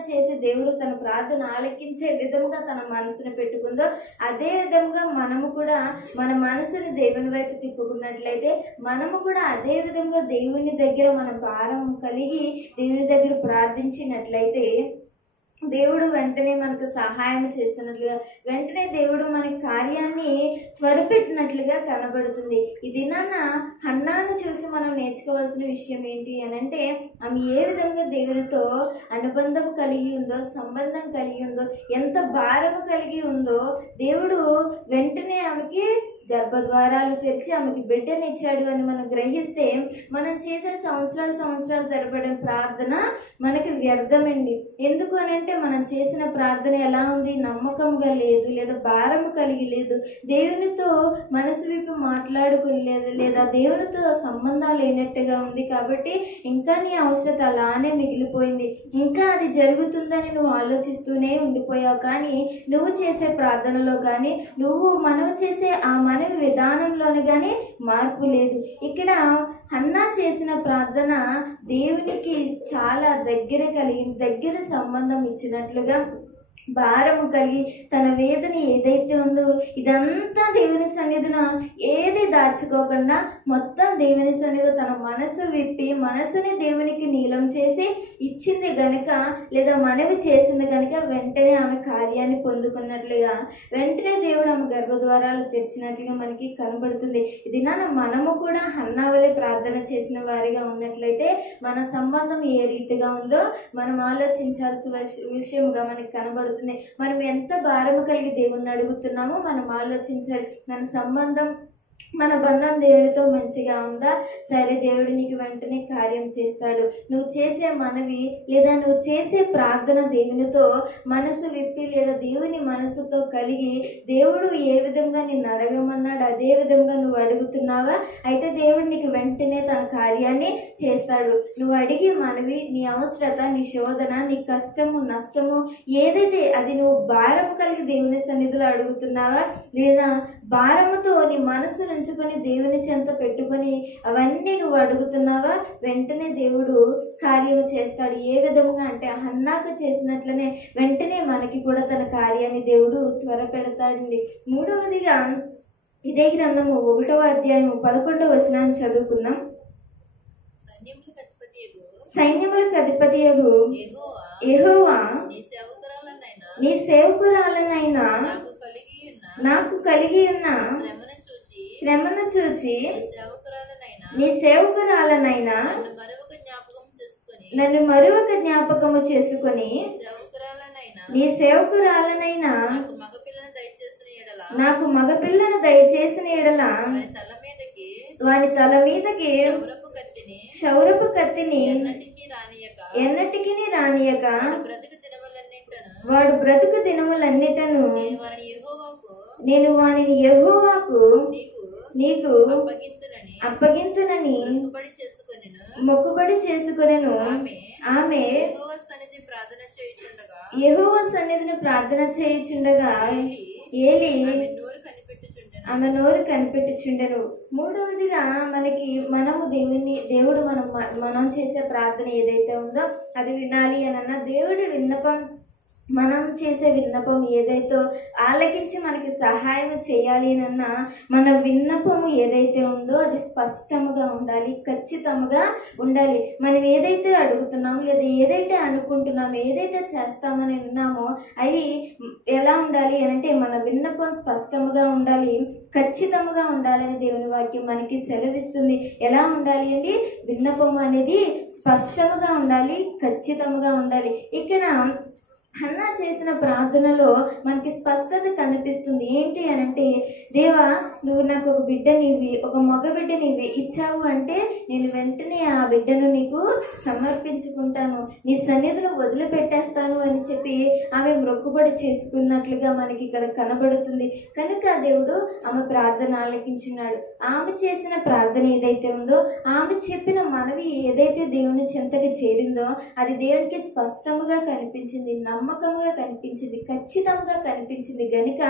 చేసే దేవుడు తన ప్రార్థన ఆలకించే విధంగా తన మనసును పెట్టుకుందో, అదే విధంగా మనము కూడా మన మనసుని దేవుని వైపు తిప్పుకున్నట్లయితే మనము కూడా అదే విధంగా దేవుని దగ్గర మన భారం కలిగి దేవుని దగ్గర ప్రార్థించినట్లయితే దేవుడు వెంటనే మనకు సహాయం చేస్తున్నట్లుగా, వెంటనే దేవుడు మన కార్యాన్ని త్వరపెట్టినట్లుగా కనబడుతుంది. ఈ దినాన హన్నాను చూసి మనం నేర్చుకోవాల్సిన విషయం ఏంటి అని అంటే, ఆమె ఏ విధంగా దేవుడితో అనుబంధం కలిగి ఉందో, సంబంధం కలిగి ఉందో, ఎంత భారము కలిగి ఉందో, దేవుడు వెంటనే ఆమెకి గర్భద్వారాలు తెరిచి ఆమెకి బిడ్డనిచ్చాడు అని మనం గ్రహిస్తే, మనం చేసే సంవత్సరాలు తరబడిన ప్రార్థన మనకి వ్యర్థమండి. ఎందుకు అని అంటే, మనం చేసిన ప్రార్థన ఎలా ఉంది? నమ్మకంగా లేదు, లేదా భారము కలిగి లేదు, దేవునితో మనసు విప్పి మాట్లాడుకోలేదు, లేదా దేవునితో సంబంధం లేనట్టుగా ఉంది. కాబట్టి ఇంకా నీ అవసరత అలానే మిగిలిపోయింది, ఇంకా అది జరుగుతుందని నువ్వు ఆలోచిస్తూనే ఉండిపోయావు. కానీ నువ్వు చేసే ప్రార్థనలో కానీ, నువ్వు మనవి చేసే ఆ మనవి విధానంలోని కానీ మార్పు లేదు. ఇక్కడ హన్నా చేసిన ప్రార్థన దేవునికి చాలా దగ్గర సంబంధం ఇచ్చినట్లుగా, భారము కలిగి తన వేదన ఏదైతే ఉందో ఇదంతా దేవుని సన్నిధిన ఏది దాచుకోకుండా మొత్తం దేవుని సన్నిధిలో తన మనసు విప్పి మనసుని దేవునికి నీలం చేసి ఇచ్చింది గనుక, లేదా మనవి చేసింది గనుక వెంటనే ఆమె కార్యాన్ని పొందుకున్నట్లుగా, వెంటనే దేవుడు ఆమె గర్భద్వారాలు తెరిచినట్లుగా మనకి కనబడుతుంది. ఇది మనము కూడా హన్నా వలె ప్రార్థన చేసిన వారిగా ఉన్నట్లయితే మన సంబంధం ఏ రీతిగా ఉందో మనం ఆలోచించాల్సిన విషయంగా మనకి కనబడుతుంది. మనం ఎంత భారము కలిగి దేవుణ్ణి అడుగుతున్నామో మనం ఆలోచించాలి. మన సంబంధం, మన బంధం దేవుడితో మంచిగా ఉందా? సరే, దేవుడు నీకు వెంటనే కార్యం చేస్తాడు. నువ్వు చేసే మనవి లేదా నువ్వు చేసే ప్రార్థన దేవునితో మనసు విప్పి లేదా దేవుని మనసుతో కలిగి దేవుడు ఏ విధంగా నిన్ను అడగమన్నాడు అదే విధంగా నువ్వు అడుగుతున్నావా? అయితే దేవుడు నీకు వెంటనే తన కార్యాన్ని చేస్తాడు. నువ్వు అడిగి మనవి, నీ అవసరత, నీ శోధన, నీ కష్టము, నష్టము ఏదైతే అది నువ్వు భారం కలిగి దేవుని సన్నిధిలో అడుగుతున్నావా, లేదా భారముతో నీ మనసు ఉంచుకొని దేవుని చెంత పెట్టుకొని అవన్నీ నువ్వు అడుగుతున్నావా? వెంటనే దేవుడు కార్యము చేస్తాడు. ఏ విధంగా అంటే హన్నాకు చేసినట్లనే వెంటనే మనకి కూడా తన కార్యాన్ని దేవుడు త్వరపెడతాడండి. మూడవదిగా ఇదే గ్రంథము 1వ అధ్యాయము 11వ వచనాన్ని చదువుకుందాం. సైన్యములకు అధిపతియగు యెహోవా నీ సేవకురాలనైనా నాకు కలిగి ఉన్న శ్రమను చూచి నీ సేవకురాలనైనా నన్ను మరొక జ్ఞాపకము చేసుకొని నీ సేవకురాలనైనా నాకు మగపిల్లను దయచేసిన ఎడల వాని తల మీదకి క్షౌరపు కత్తిని ఎన్నటికి రానియక వాడు బ్రతుకు దినములన్నిటను నేను వానిని యెహోవాకు నీకు అప్పగింతునని మొక్కుబడి చేసుకొనెను. ఆమె యెహోవా సన్నిధిని ప్రార్థన చేయుచుండగా ఏలి ఆమె నోరు కనిపెట్టుచుండెను. మూడవదిగా మనము దేవుడు మనం చేసే ప్రార్థన ఏదైతే ఉందో అది వినాలి అనన్నా దేవుడి విన్నపం మనం చేసే విన్నపం ఏదైతే ఆలకించి మనకి సహాయం చేయాలి అన్నా మన విన్నపము ఏదైతే ఉందో అది స్పష్టముగా ఉండాలి, ఖచ్చితంగా ఉండాలి. మనం ఏదైతే అడుగుతున్నామో లేదా ఏదైతే అనుకుంటున్నామో ఏదైతే చేస్తామని ఉన్నామో అది ఎలా ఉండాలి అంటే మన విన్నపం స్పష్టముగా ఉండాలి, ఖచ్చితంగా ఉండాలని దేవుని వాక్యం మనకి సెలవిస్తుంది. ఎలా ఉండాలి అండి? విన్నపము అనేది స్పష్టముగా ఉండాలి, ఖచ్చితంగా ఉండాలి. ఇక్కడ హన్నా చేసిన ప్రార్థనలో మనకి స్పష్టత కనిపిస్తుంది. ఏంటి అని అంటే, దేవా నువ్వు నాకు ఒక బిడ్డనివి, ఒక మగ బిడ్డనివి ఇచ్చావు అంటే నేను వెంటనే ఆ బిడ్డను నీకు సమర్పించుకుంటాను, నీ సన్నిధిలో వదిలిపెట్టేస్తాను అని చెప్పి ఆమె మొక్కుబడి చేసుకున్నట్లుగా మనకి ఇక్కడ కనబడుతుంది. కనుక దేవుడు ఆమె ప్రార్థన ఆలకించున్నాడు. ఆమె చేసిన ప్రార్థన ఏదైతే ఉందో, ఆమె చెప్పిన మనవి ఏదైతే దేవుని చెంతకి చేరిందో అది దేవునికి స్పష్టముగా కనిపించింది, నమ్మకంగా కనిపించింది, ఖచ్చితంగా కనిపించింది. గనుక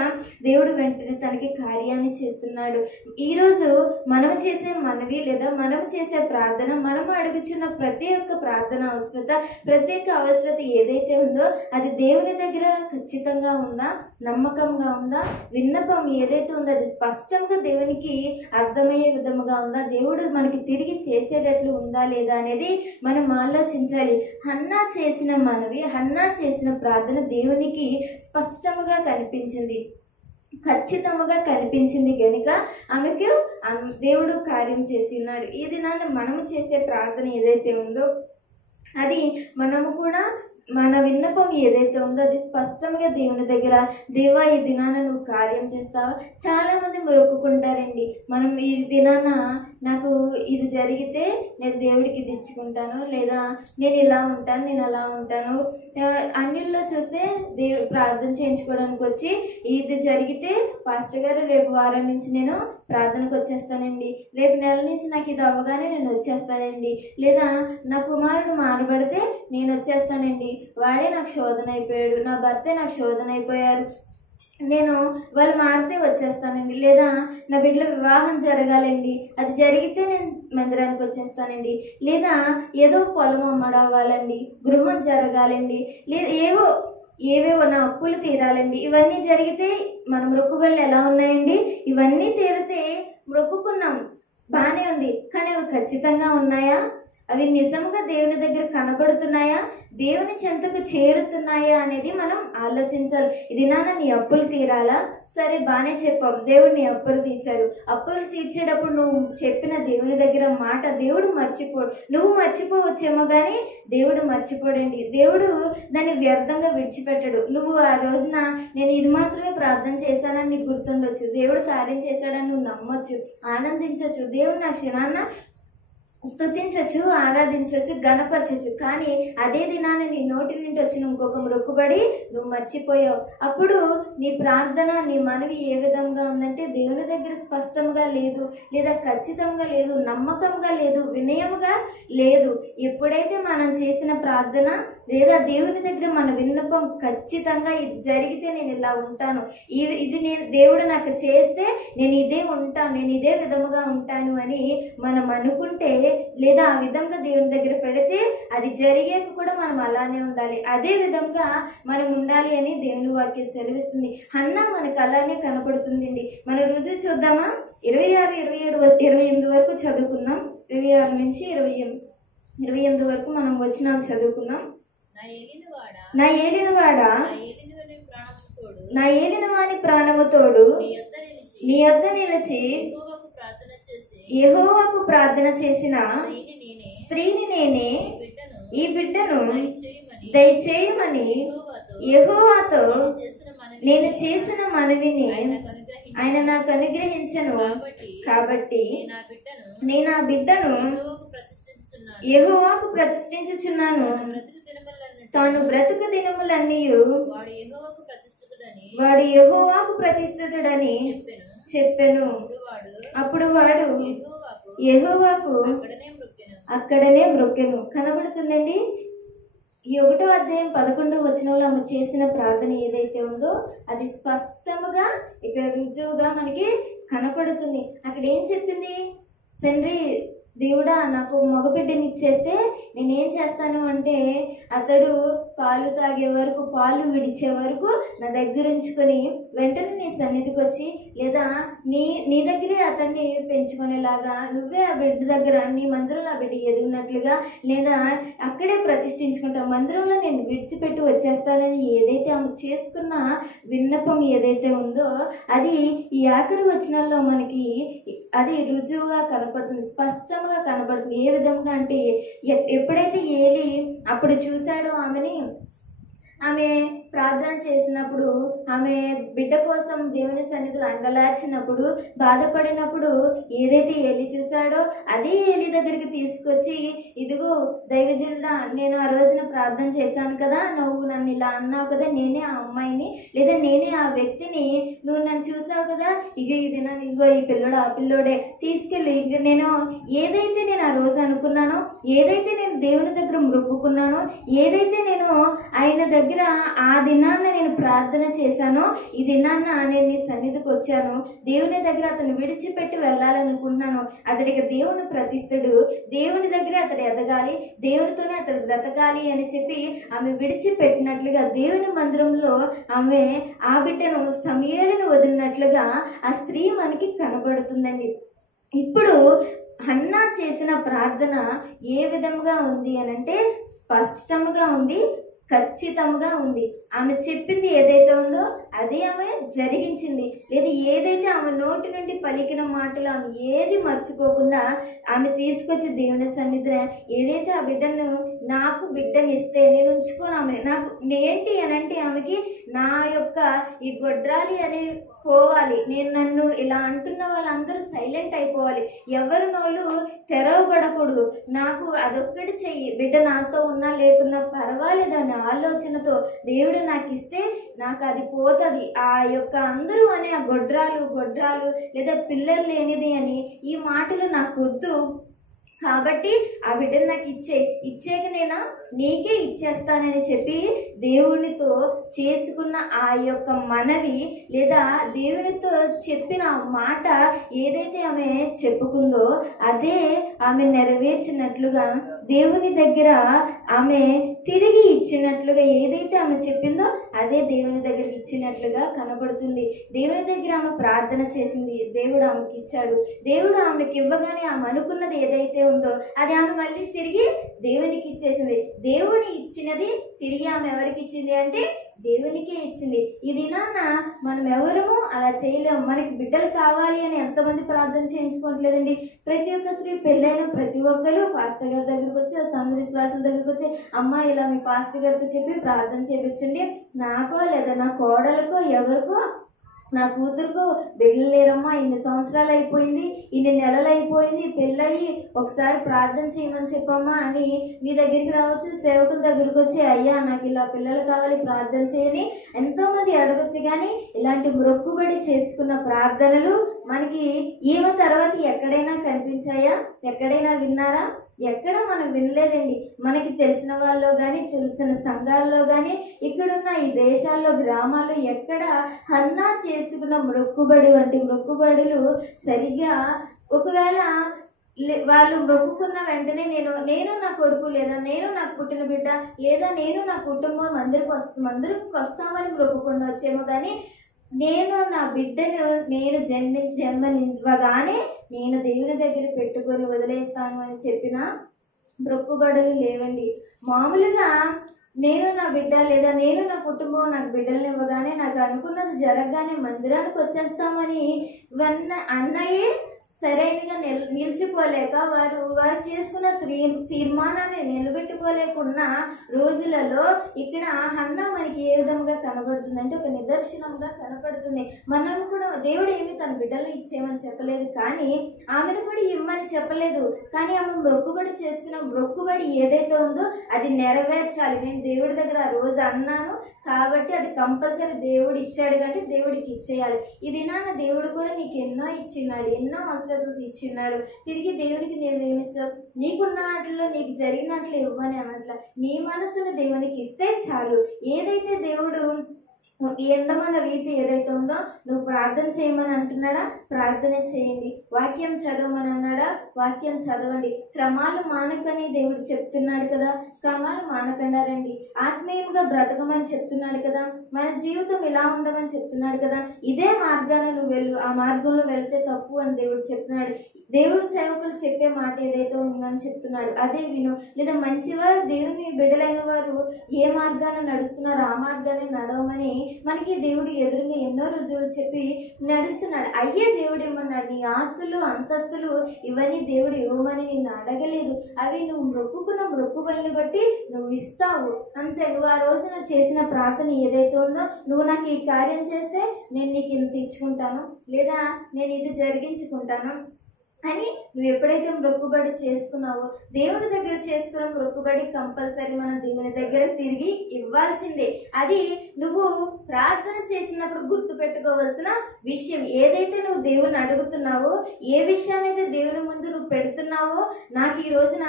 దేవుడు వెంటనే తనకి కార్యాన్ని చేస్తున్నాడు. ఈరోజు మనం చేసే మనవి లేదా మనం చేసే ప్రార్థన, మనం అడుగుచున్న ప్రతి ఒక్క ప్రార్థన అవసరత, ప్రత్యేక అవసరత ఏదైతే ఉందో అది దేవుని దగ్గర ఖచ్చితంగా ఉందా, నమ్మకంగా ఉందా, విన్నపం ఏదైతే ఉందో అది స్పష్టంగా దేవునికి అర్థమయ్యే విధముగా ఉందా, దేవుడు మనకి తిరిగి చేసేటట్లు ఉందా లేదా అనేది మనం ఆలోచించాలి. హన్నా చేసిన మనవి, హన్నా చేసిన ప్రార్థన దేవునికి స్పష్టముగా కనిపించింది, ఖచ్చితంగా కనిపించింది. కనుక ఆమెకు దేవుడు కార్యం చేసి ఉన్నాడు. ఈ దినాన్ని మనము చేసే ప్రార్థన ఏదైతే ఉందో అది మనము కూడా మన విన్నపం ఏదైతే ఉందో అది స్పష్టంగా దేవుని దగ్గర, దేవా ఈ దినాన నువ్వు కార్యం చేస్తావు. చాలా మంది మొక్కుకుంటారండి, మనం ఈ దినాన నాకు ఇది జరిగితే నేను దేవుడికి ఇది ఇచ్చుకుంటాను, లేదా నేను ఇలా ఉంటాను, నేను అలా ఉంటాను. అన్నిల్లో చూస్తే దేవుడు ప్రార్థన చేయించుకోవడానికి వచ్చి ఇది జరిగితే పాస్టర్ గారు రేపు వారం నుంచి నేను ప్రార్థనకు వచ్చేస్తానండి, రేపు నెల నుంచి నాకు ఇది అవ్వగానే నేను వచ్చేస్తానండి, లేదా నా కుమారుడు మారబడితే నేను వచ్చేస్తానండి, వాడే నాకు శోధన అయిపోయాడు, నా భర్తే నాకు శోధన అయిపోయారు, నేను వాళ్ళు మారితే వచ్చేస్తానండి, లేదా నా బిడ్డల వివాహం జరగాలండి, అది జరిగితే నేను మందిరానికి వచ్చేస్తానండి, లేదా ఏదో పొలం అమ్మడవ్వాలండి, గృహం జరగాలండి, లేదా ఏవేవో నా అప్పులు తీరాలండి. ఇవన్నీ జరిగితే మన మొక్కుబడులు ఎలా ఉన్నాయండి? ఇవన్నీ తీరితే మొక్కుకున్నాం, బాగానే ఉంది, కానీ అవి ఖచ్చితంగా ఉన్నాయా? అవి నిజంగా దేవుని దగ్గర కనబడుతున్నాయా? దేవుని చెంతకు చేరుతున్నాయా అనేది మనం ఆలోచించాలి. ఇది నాన్న నీ అప్పులు తీరాలా? సరే బాగానే చెప్పావు, దేవుడు నీ అప్పులు తీర్చారు. అప్పులు తీర్చేటప్పుడు నువ్వు చెప్పిన దేవుని దగ్గర మాట దేవుడు మర్చిపోడు. నువ్వు మర్చిపోవచ్చేమో కానీ దేవుడు మర్చిపోడండి. దేవుడు దాన్ని వ్యర్థంగా విడిచిపెట్టడు. నువ్వు ఆ రోజున నేను ఇది మాత్రమే ప్రార్థన చేశానని నీకు గుర్తుండొచ్చు, దేవుడు కార్యం చేశాడని నువ్వు నమ్మొచ్చు, ఆనందించవచ్చు, దేవుడు నా క్షణాన్న స్తుతించవచ్చు, ఆరాధించవచ్చు, గణపరచచ్చు. కానీ అదే దినాన్ని నీ నోటి నుండి వచ్చిన ఇంకొక మొక్కుబడి నువ్వు మర్చిపోయావు. అప్పుడు నీ ప్రార్థన, నీ మనవి ఏ విధంగా ఉందంటే దేవుని దగ్గర స్పష్టంగా లేదు, లేదా ఖచ్చితంగా లేదు, నమ్మకంగా లేదు, వినయముగా లేదు. ఎప్పుడైతే మనం చేసిన ప్రార్థన లేదా దేవుని దగ్గర మన విన్నపం ఖచ్చితంగా ఇది జరిగితే నేను ఇలా ఉంటాను, ఇది నేను దేవుడు నాకు చేస్తే నేను ఇదే ఉంటాను, నేను ఇదే విధముగా ఉంటాను అని మనం అనుకుంటే లేదా ఆ విధంగా దేవుని దగ్గర పెడితే అది జరిగాక కూడా మనం అలానే ఉండాలి. అదే విధంగా మనం ఉండాలి అని దేవుని వాక్యం సెలవిస్తుంది. హన్నా మనకు అలానే కనపడుతుందండి. మనం రుజువు చూద్దామా? 26, 27, 28 వరకు చదువుకుందాం. 26 నుంచి 28 వరకు మనం వచనాలు చదువుకుందాం. నా ఏలినవాడా, నా ఏలినవాని ప్రాణముతోడు నీ యొద్ద నిలిచి యెహోవాకు ప్రార్థన చేసిన స్త్రీని నేనే, ఈ బిడ్డను దయచేయమని యెహోవాతో నేను చేసిన మనవిని ఆయన నాకు అనుగ్రహించను. కాబట్టి నేను ఆ బిడ్డను యెహోవాకు ప్రతిష్ఠించుచున్నాను. తాను బ్రతుకు దినములన్నీ వాడు యెహోవాకు ప్రతిష్ఠితుడని చెప్పెను. అప్పుడు వాడు యెహోవాకు అక్కడనే మ్రొక్కెను. కనబడుతుందండి. ఈ 1వ అధ్యాయం 11వ వచనంలో ఆమె చేసిన ప్రార్థన ఏదైతే ఉందో అది స్పష్టముగా ఇక్కడ రుజువుగా మనకి కనపడుతుంది. అక్కడ ఏం చెప్పింది? తండ్రి దేవుడా నాకు మగబిడ్డని ఇచ్చేస్తే నేనేం చేస్తాను అంటే అతడు పాలు తాగే వరకు, పాలు విడిచే వరకు నా దగ్గర ఉంచుకొని వెంటనే నీ సన్నిధికి వచ్చి, లేదా నీ దగ్గరే అతన్ని పెంచుకునేలాగా నువ్వే ఆ బిడ్డ దగ్గర నీ మందిరంలో ఆ బిడ్డ ఎదిగినట్లుగా, లేదా అక్కడే ప్రతిష్ఠించుకుంటా మందిరంలో నేను విడిచిపెట్టి వచ్చేస్తానని ఏదైతే ఆమె చేసుకున్న విన్నపం ఏదైతే ఉందో అది ఈ ఆఖరి వచనాల్లో మనకి అది రుజువుగా కనపడుతుంది, స్పష్టంగా కనపడుతుంది. ఏ విధంగా అంటే ఎప్పుడైతే ఏలి అప్పుడు చూశాడో ఆమె ప్రార్థన చేసినప్పుడు, ఆమె బిడ్డ కోసం దేవుని సన్నిధిలో అంగలార్చినప్పుడు, బాధపడినప్పుడు ఏదైతే ఏలి చూశాడో అదే ఏలి దగ్గరికి తీసుకొచ్చి, ఇదిగో దైవజనుడా, నేను ఆ రోజున ప్రార్థన చేశాను కదా, నువ్వు నన్ను ఇలా అన్నావు కదా, నేనే ఆ అమ్మాయిని లేదా నేనే ఆ వ్యక్తిని, నువ్వు నన్ను చూసావు కదా, ఇదిగో ఈ పిల్లోడు ఆ పిల్లోడే, తీసుకెళ్ళి నేను ఏదైతే నేను ఆ రోజు అనుకున్నానో, ఏదైతే నేను దేవుని దగ్గర మొక్కుకున్నానో, ఏదైతే నేను ఆయన దగ్గర ఆ దినాన్న నేను ప్రార్థన చేశానో, ఈ దినాన్న నేను నీ సన్నిధికి వచ్చాను, దేవుని దగ్గర అతను విడిచిపెట్టి వెళ్ళాలనుకుంటున్నాను, అతడికి దేవుని ప్రతిష్ఠుడు, దేవుని దగ్గర అతడు ఎదగాలి, దేవునితోనే అతడు బ్రతకాలి అని చెప్పి ఆమె విడిచిపెట్టినట్లుగా దేవుని మందిరంలో ఆమె ఆ బిడ్డను సమూయేలును వదిలినట్లుగా ఆ స్త్రీ మనకి కనబడుతుందండి. ఇప్పుడు హన్నా చేసిన ప్రార్థన ఏ విధంగా ఉంది అని అంటే స్పష్టంగా ఉంది, ఖచ్చితంగా ఉంది. ఆమె చెప్పింది ఏదైతే ఉందో అదే ఆమె జరిగించింది. లేదా ఏదైతే ఆమె నోటి నుండి పలికిన మాటలు ఆమె ఏది మర్చిపోకుండా ఆమె తీసుకొచ్చి దేవుని సన్నిధిని, ఏదైతే ఆ బిడ్డను నాకు బిడ్డని ఇస్తే నేను ఉంచుకోను, ఆమె నాకు ఏంటి అని అంటే ఆమెకి నా యొక్క ఈ గొడ్రాలి అని పోవాలి, నన్ను ఇలా అంటున్న వాళ్ళందరూ సైలెంట్ అయిపోవాలి, ఎవరి నోళ్ళు తెరవబడకూడదు, నాకు అదొక్కటి చెయ్యి, బిడ్డ నాతో ఉన్నా లేకున్నా పర్వాలేదు అనే ఆలోచనతో దేవుడు నాకు ఇస్తే నాకు అది పోతుంది, ఆ యొక్క అందరూ అనే ఆ గొడ్రాలు లేదా పిల్లలు లేనిది అని ఈ మాటలు నాకు వద్దు, కాబట్టి ఆ బిడ్డను నాకు ఇచ్చేక నేను నీకే ఇచ్చేస్తానని చెప్పి దేవునితో చేసుకున్న ఆ యొక్క మనవి, లేదా దేవునితో చెప్పిన మాట ఏదైతే ఆమె చెప్పుకుందో అదే ఆమె నెరవేర్చినట్లుగా, దేవుని దగ్గర ఆమె తిరిగి ఇచ్చినట్లుగా, ఏదైతే ఆమె చెప్పిందో అదే దేవుని దగ్గర ఇచ్చినట్లుగా కనబడుతుంది. దేవుని దగ్గర ఆమె ప్రార్థన చేసింది, దేవుడు ఆమెకి ఇచ్చాడు. దేవుడు ఆమెకి ఇవ్వగానే ఆమె అనుకున్నది ఏదైతే ఉందో అది ఆమె మళ్ళీ తిరిగి దేవునికి ఇచ్చేసింది. దేవుని ఇచ్చినది తిరిగి ఆమె ఎవరికి ఇచ్చింది అంటే దేవునికే ఇచ్చింది. ఈ దినాన్న మనం ఎవరము అలా చేయలేము. మనకి బిడ్డలు కావాలి అని ఎంతమంది ప్రార్థన చేయించుకోవట్లేదండి. ప్రతి ఒక్క స్త్రీ పెళ్ళైన ప్రతి ఒక్కరు పాస్టర్ గారి దగ్గరకు వచ్చి, సంఘ విశ్వాసుల దగ్గరకు వచ్చి, అమ్మ ఇలా మీ పాస్టర్ గారితో చెప్పి ప్రార్థన చేయించండి, నాకో లేదా నా కోడలకో ఎవరికో నా కూతురుకు బిడ్డలు లేరమ్మా, ఇన్ని సంవత్సరాలు అయిపోయింది, ఇన్ని నెలలు అయిపోయింది పెళ్ళయి, ఒకసారి ప్రార్థన చేయమని చెప్పమ్మా అని మీ దగ్గరికి రావచ్చు. సేవకుల దగ్గరికి వచ్చి, అయ్యా నాకు ఇలా పిల్లలు కావాలి ప్రార్థన చేయని ఎంతోమంది అడగచ్చు. కానీ ఇలాంటి మొక్కుబడి చేసుకున్న ప్రార్థనలు మనకి ఈమె తర్వాత ఎక్కడైనా కనిపించాయా? ఎక్కడైనా విన్నారా? ఎక్కడ మనం వినలేదండి. మనకి తెలిసిన వాళ్ళలో కానీ, తెలిసిన సంఘాల్లో కానీ, ఇక్కడున్న ఈ దేశాల్లో గ్రామాల్లో ఎక్కడ హన్నా చేసుకున్న మొక్కుబడి వంటి మొక్కుబడులు సరిగ్గా, ఒకవేళ వాళ్ళు మొక్కుకున్న వెంటనే నేను నా కొడుకు, లేదా నేను నాకు పుట్టిన బిడ్డ, లేదా నేను నా కుటుంబం అందరికి వస్తామని మొక్కుకుండా వచ్చేమో, కానీ నేను నా బిడ్డను నేను జన్మనివ్వగానే నేను దేవుని దగ్గర పెట్టుకొని వదిలేస్తాను అని చెప్పిన మొక్కుబడులు లేవండి. మామూలుగా నేను నా బిడ్డ లేదా నేను నా కుటుంబం నాకు బిడ్డలను ఇవ్వగానే, నాకు అనుకున్నది జరగగానే మందిరానికి వచ్చేస్తామని అన్నయ్యే సరైనగా నిలిచిపోలేక వారు చేసుకున్న తీర్మానాన్ని నిలబెట్టుకోలేకున్న రోజులలో ఇక్కడ హన్నా మనకి ఏ విధంగా కనబడుతుంది అంటే ఒక నిదర్శనంగా కనపడుతుంది. మనం కూడా దేవుడు ఏమి తన బిడ్డలు ఇచ్చేయమని చెప్పలేదు, కానీ ఆమెను కూడా ఇమ్మని చెప్పలేదు. కానీ ఆమె మొక్కుబడి చేసుకున్న మొక్కుబడి ఏదైతే ఉందో అది నెరవేర్చాలి. నేను దేవుడి దగ్గర ఆ రోజు అన్నాను కాబట్టి అది కంపల్సరీ దేవుడు ఇచ్చాడు కానీ దేవుడికి ఇచ్చేయాలి. ఇది నాన్న దేవుడు కూడా నీకు ఎన్నో ఇచ్చిన్నాడు, ఎన్నో అవసరాలు ఇచ్చిన్నాడు. తిరిగి దేవుడికి నువ్వేమిచ్చావు? నీకున్న వాటిలో నీకు జరిగినట్లు ఇవ్వని అన్నట్ల నీ మనసును దేవునికి ఇస్తే చాలు. ఏదైతే దేవుడు ఎండమన్న రీతి ఏదైతే ఉందో నువ్వు ప్రార్థన చేయమని అంటున్నాడా, ప్రార్థన చేయండి. వాక్యం చదవమని అన్నాడా, వాక్యం చదవండి. క్రమాలు మానకని దేవుడు చెప్తున్నాడు కదా, క్రమాలు మానకుండా రండి. ఆత్మీయంగా బ్రతకమని చెప్తున్నాడు కదా, మన జీవితం ఇలా ఉండమని చెప్తున్నాడు కదా. ఇదే మార్గాన నువ్వు వెళ్ళు, ఆ మార్గంలో వెళ్తే తప్పు అని దేవుడు చెప్తున్నాడు. దేవుడు సేవకులు చెప్పే మాట ఏదైతే ఉందని చెప్తున్నాడు అదే విను. లేదా మంచివారు దేవుని బిడ్డలైన వారు ఏ మార్గాన నడుస్తున్నారో ఆ మార్గాన్ని నడవమని మనకి దేవుడు ఎదురుగా ఎన్నో రుజువులు చెప్పి నడుస్తున్నాడు. అయ్యే దేవుడు ఏమన్నాడు, నీ ఆస్తులు అంతస్తులు ఇవన్నీ దేవుడు ఇవ్వమని నిన్ను అడగలేదు. అవి నువ్వు మొక్కుకున్న మొక్కుబడిని బట్టి నువ్వు ఇస్తావు అంతే. నువ్వు ఆ రోజున చేసిన ప్రార్థన ఏదైతే ఉందో, నువ్వు నాకు ఈ కార్యం చేస్తే నేను నీకు ఇంత ఇచ్చుకుంటాను, లేదా నేను ఇది జరిగించుకుంటాను అని నువ్వు ఎప్పుడైతే మొక్కుబడి చేసుకున్నావో, దేవుని దగ్గర చేసుకున్న మొక్కుబడి కంపల్సరీ మనం దేవుని దగ్గర తిరిగి ఇవ్వాల్సిందే. అది నువ్వు ప్రార్థన చేసినప్పుడు గుర్తుపెట్టుకోవాల్సిన విషయం. ఏదైతే నువ్వు దేవుని అడుగుతున్నావో, ఏ విషయాన్నైతే దేవుని ముందు నువ్వు పెడుతున్నావో, నాకు ఈ రోజున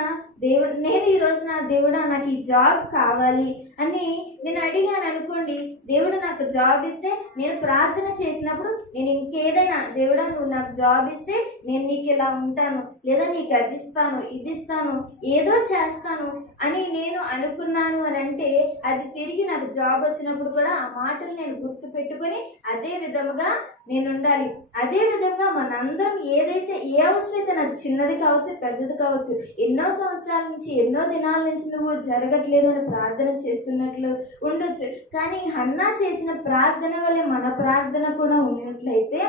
నేను ఈ రోజున దేవుడా నాకు ఈ జాబ్ కావాలి అని నేను అడిగాను అనుకోండి, దేవుడు నాకు జాబ్ ఇస్తే నేను ప్రార్థన చేసినప్పుడు నేను ఇంకేదైనా, దేవుడా నువ్వు నాకు జాబ్ ఇస్తే నేను నీకు ఇలా ఉంటాను, లేదా నీకు అది ఇస్తాను, ఇది ఇస్తాను, ఏదో చేస్తాను అని నేను అనుకున్నాను అని అంటే, అది తిరిగి నాకు జాబ్ వచ్చినప్పుడు కూడా ఆ మాటలు నేను గుర్తు పెట్టుకొని అదే విధముగా నేను ఉండాలి. అదే విధంగా మనందరం ఏదైతే ఏ అవసరమైతే, నాకు చిన్నది కావచ్చు పెద్దది కావచ్చు, ఎన్నో సంవత్సరాల నుంచి ఎన్నో దినాల నుంచి నువ్వు జరగట్లేదు అని ప్రార్థన చేస్తున్నట్లు ఉండొచ్చు. కానీ హన్నా చేసిన ప్రార్థన వల్లే మన ప్రార్థన కూడా ఉన్నట్లయితే,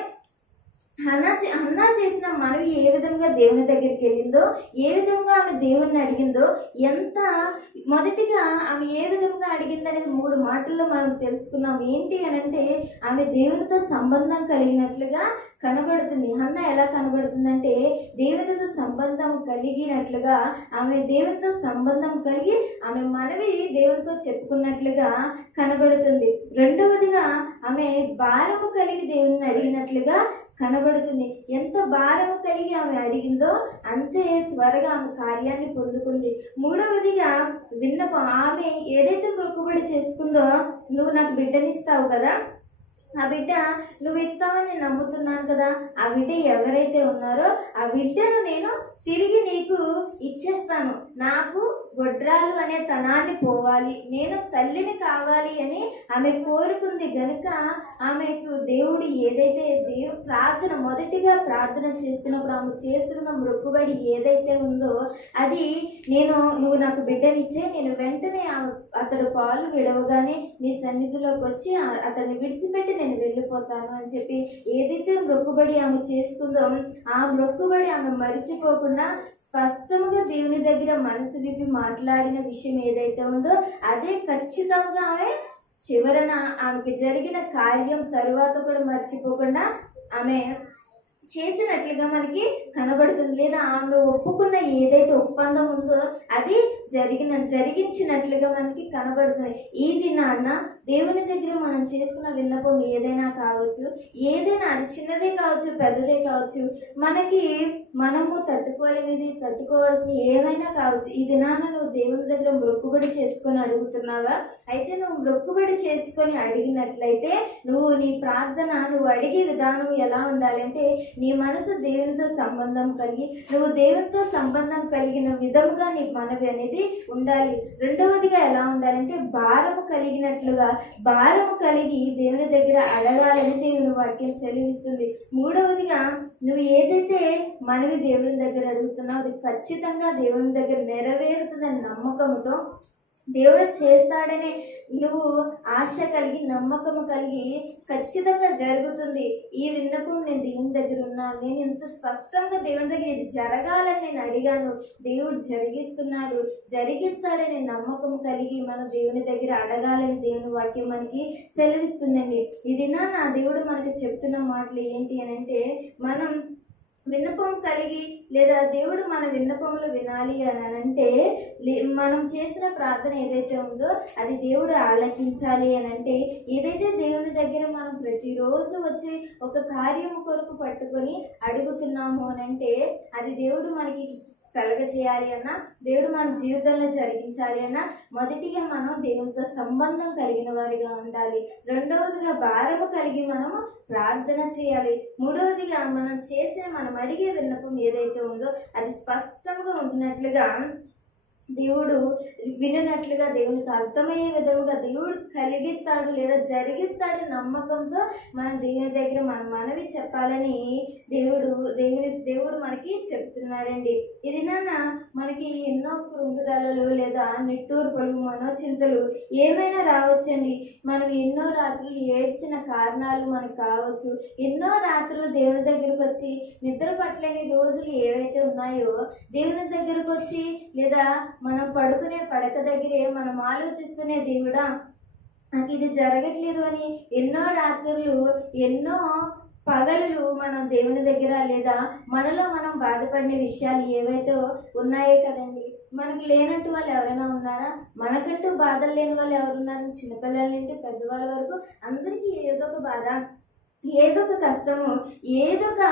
హన్నా చేసిన మనవి ఏ విధంగా దేవుని దగ్గరికి వెళ్ళిందో, ఏ విధంగా ఆమె దేవుణ్ణి అడిగిందో, ఎంత మొదటిగా ఆమె ఏ విధంగా అడిగిందనేది 3 మాటల్లో మనం తెలుసుకున్నాం. ఏంటి అని అంటే, ఆమె దేవునితో సంబంధం కలిగినట్లుగా కనబడుతుంది. హన్నా ఎలా కనబడుతుందంటే, దేవునితో సంబంధం కలిగినట్లుగా, ఆమె దేవునితో సంబంధం కలిగి ఆమె మనవి దేవునితో చెప్పుకున్నట్లుగా కనబడుతుంది. రెండవదిగా ఆమె భారము కలిగి దేవుని అడిగినట్లుగా కనబడుతుంది. ఎంత భారము కలిగి ఆమె అడిగిందో అంతే త్వరగా ఆమె కార్యాన్ని పొందుకుంది. మూడవదిగా విన్నపం. ఆమె ఏదైతే మొక్కుబడి చేసుకుందో, నువ్వు నాకు బిడ్డనిస్తావు కదా, ఆ బిడ్డ నువ్వు ఇస్తావని నేను నమ్ముతున్నాను కదా, ఆ బిడ్డ ఎవరైతే ఉన్నారో ఆ బిడ్డను నేను తిరిగి నీకు ఇచ్చేస్తాను. నాకు గొడ్రాలు అనే తనాన్ని పోవాలి, నేను తల్లిని కావాలి అని ఆమె కోరుకుంది గనుక, ఆమెకు దేవుడు ఏదైతే ప్రార్థన మొదటిగా ప్రార్థన చేసుకున్నప్పుడు ఆమె చేసుకున్న మొక్కుబడి ఏదైతే ఉందో, అది నువ్వు నాకు బిడ్డనిచ్చే, నేను వెంటనే అతడు పాలు విడవగానే నీ సన్నిధిలోకి వచ్చి అతన్ని విడిచిపెట్టి నేను వెళ్ళిపోతాను అని చెప్పి ఏదైతే మొక్కుబడి ఆమె చేసుకుందో, ఆ మొక్కుబడి ఆమె మరిచిపోకుండా స్పష్టంగా దేవుని దగ్గర మనసు విప్పి మాట్లాడిన విషయం ఏదైతే ఉందో, అదే ఖచ్చితంగా ఆమె చివరన ఆమెకి జరిగిన కార్యం తరువాత కూడా మర్చిపోకుండా ఆమె చేసినట్లుగా మనకి కనబడుతుంది. లేదా ఆమె ఒప్పుకున్న ఏదైతే ఒప్పందం ఉందో అది జరిగించినట్లుగా మనకి కనబడుతుంది. ఈ దినాన్న దేవుని దగ్గర మనం చేసుకున్న విన్నపం ఏదైనా కావచ్చు, ఏదైనా అది చిన్నదే కావచ్చు పెద్దదే కావచ్చు, మనము తట్టుకోవాల్సిన ఏమైనా కావచ్చు. ఈ దినాన్న నువ్వు దేవుని దగ్గర మొక్కుబడి చేసుకొని అడుగుతున్నావా? అయితే నువ్వు మొక్కుబడి చేసుకొని అడిగినట్లయితే నీ ప్రార్థన, నువ్వు అడిగే విధానం ఎలా ఉండాలంటే, నీ మనసు దేవునితో సంబంధం కలిగి, నువ్వు దేవునితో సంబంధం కలిగిన విధముగా నీ మనవి అనేది ఉండాలి. రెండవదిగా ఎలా ఉండాలంటే, భారము కలిగి దేవుని దగ్గర అడగాలని దేవుని వాక్యం సెలవిస్తుంది. మూడవదిగా నువ్వు ఏదైతే మనవి దేవుని దగ్గర అడుగుతున్నావు అది ఖచ్చితంగా దేవుని దగ్గర నెరవేరుతుందని నమ్మకంతో, దేవుడు చేస్తాడని నువ్వు ఆశ కలిగి నమ్మకము కలిగి ఖచ్చితంగా జరుగుతుంది. ఈ విన్నపం నేను దేవుని దగ్గర ఉన్నాను, నేను ఇంత స్పష్టంగా దేవుని దగ్గర ఇది జరగాలని నేను అడిగాను, దేవుడు జరిగిస్తాడని నమ్మకం కలిగి మనం దేవుని దగ్గర అడగాలని దేవుని వాక్యం మనకి సెలవిస్తుందండి. ఇది నా దేవుడు మనకి చెప్తున్న మాటలు ఏంటి అని అంటే, మనం విన్నపం కలిగి, లేదా దేవుడు మన విన్నపములు వినాలి అని అంటే, మనం చేసిన ప్రార్థన ఏదైతే ఉందో అది దేవుడు ఆలకించాలి అని అంటే, ఏదైతే దేవుని దగ్గర మనం ప్రతిరోజు వచ్చి ఒక కార్యము కొరకు పట్టుకొని అడుగుతున్నాము అని అంటే, అది దేవుడు మనకి కలుగజేయాలి అన్నా, దేవుడు మన జీవితంలో జరిగించాలి అన్నా మొదటిగా మనం దేవునితో సంబంధం కలిగిన వారిగా ఉండాలి. రెండవదిగా భారము కలిగి మనము ప్రార్థన చేయాలి. మూడవదిగా మనం చేసే మనం అడిగే విన్నపం ఏదైతే ఉందో అది స్పష్టంగా ఉన్నట్లుగా దేవుడు వినట్లుగా దేవునికి అర్థమయ్యే విధముగా దేవుడు కలిగిస్తాడు లేదా జరిగిస్తాడు నమ్మకంతో మనం దేవుని దగ్గర మన మనవి చెప్పాలని దేవుడు మనకి చెప్తున్నాడండి. ఇది మనకి ఎన్నో కృంగుదలలు లేదా నిట్టూర్పులు మనోచింతలు ఏమైనా రావచ్చండి. మనం ఎన్నో రాత్రులు ఏడ్చిన కారణాలు మనకు కావచ్చు. ఎన్నో రాత్రులు దేవుని దగ్గరకు వచ్చి నిద్ర పట్టలేని రోజులు ఏవైతే ఉన్నాయో దేవుని దగ్గరకు వచ్చి లేదా మనం పడుకునే పడక దగ్గరే మనం ఆలోచిస్తూనే దేవుడా నాకు ఇది జరగట్లేదు అని ఎన్నో రాత్రులు ఎన్నో పగలు మనం దేవుని దగ్గర లేదా మనలో మనం బాధపడిన విషయాలు ఏవైతే ఉన్నాయో కదండి. మనకు లేనట్టు వాళ్ళు ఎవరైనా ఉన్నారా? మనకంటూ బాధలు లేని వాళ్ళు ఎవరున్నారు? చిన్నపిల్లల నుండి పెద్దవాళ్ళ వరకు అందరికీ ఏదో ఒక బాధ, ఏదో ఒక కష్టము, ఏదో ఒక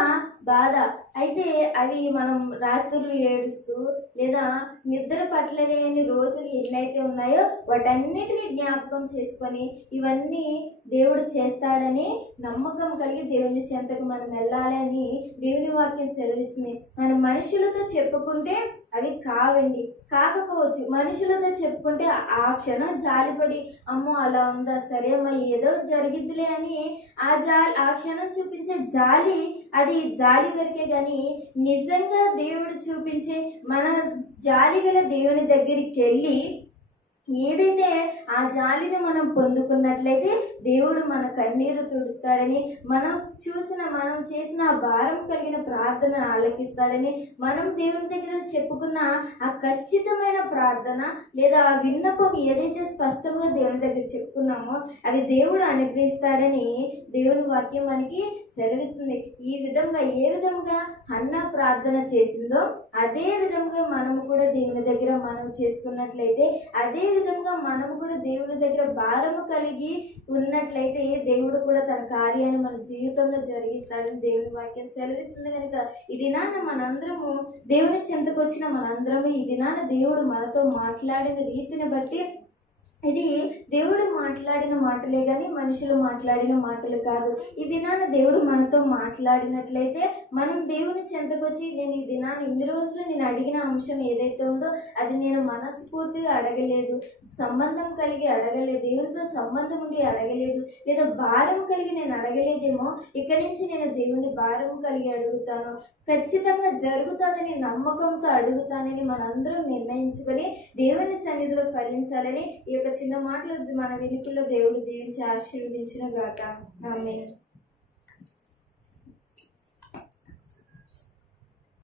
బాధ. అయితే అవి మనం రాత్రులు ఏడుస్తూ లేదా నిద్ర పట్టలేని రోజులు ఎన్నైతే ఉన్నాయో వాటన్నిటిని జ్ఞాపకం చేసుకొని ఇవన్నీ దేవుడు చేస్తాడని నమ్మకం కలిగి దేవుని చెంతకు మనం వెళ్ళాలని దేవుని వాక్యం సెలవిస్తుంది. మనం మనుషులతో చెప్పుకుంటే అవి కావండి, కాకపోవచ్చు. మనుషులతో చెప్పుకుంటే ఆ క్షణం జాలిపడి అమ్మో అలా ఉందా, సరే అమ్మ ఏదో జరిగిద్దిలే అని ఆ క్షణం చూపించే జాలి అది జాలి వరకే కానీ నిజంగా దేవుడు చూపించే మన జాలి గల దేవుని దగ్గరికి వెళ్ళి ఏదైతే ఆ జాలిని మనం పొందుకున్నట్లయితే దేవుడు మన కన్నీరు తుడుస్తాడని, మనం చేసిన భారం కలిగిన ప్రార్థన ఆలకిస్తాడని, మనం దేవుని దగ్గర చెప్పుకున్న ఆ ఖచ్చితమైన ప్రార్థన లేదా ఆ విన్నపం ఏదైతే స్పష్టంగా దేవుని దగ్గర చెప్పుకున్నామో అవి దేవుడు అనుగ్రహిస్తాడని దేవుని వాక్యం మనకి సెలవిస్తుంది. ఏ విధంగా హన్నా ప్రార్థన చేసిందో అదే విధంగా మనము కూడా దేవుని దగ్గర మనం చేసుకున్నట్లయితే, అదే విధంగా మనము కూడా దేవుని దగ్గర భారము కలిగి ఉన్నట్లయితే దేవుడు కూడా తన కార్యాన్ని మన జీవితంలో జరిగిస్తాడని దేవుని వాక్యం సెలవిస్తుంది. కనుక ఈ దినాన మనందరము దేవుని చెంతకు వచ్చిన మనందరము ఈ దినాన దేవుడు మనతో మాట్లాడిన రీతిని బట్టి ఇది దేవుడు మాట్లాడిన మాటలే కానీ మనుషులు మాట్లాడిన మాటలు కాదు. ఈ దినాన దేవుడు మనతో మాట్లాడినట్లయితే మనం దేవుని చెంతకొచ్చి నేను ఈ దినాన్ని ఇన్ని రోజులు నేను అడిగిన అంశం ఏదైతే ఉందో అది నేను మనస్ఫూర్తిగా అడగలేదు, సంబంధం కలిగి అడగలేదు, దేవునితో సంబంధం ఉండి అడగలేదు, లేదా భారం కలిగి నేను అడగలేదేమో ఇక్కడి నుంచి నేను దేవుని భారం కలిగి అడుగుతాను, ఖచ్చితంగా జరుగుతుందని నమ్మకంతో అడుగుతానని మనందరం నిర్ణయించుకొని దేవుని సన్నిధిలో ఫలించాలని ఈ యొక్క చిన్న మాటలు మన వెనుకల్లో దేవుడు దీవించి ఆశీర్వదించిన గాక. ఆమేన్.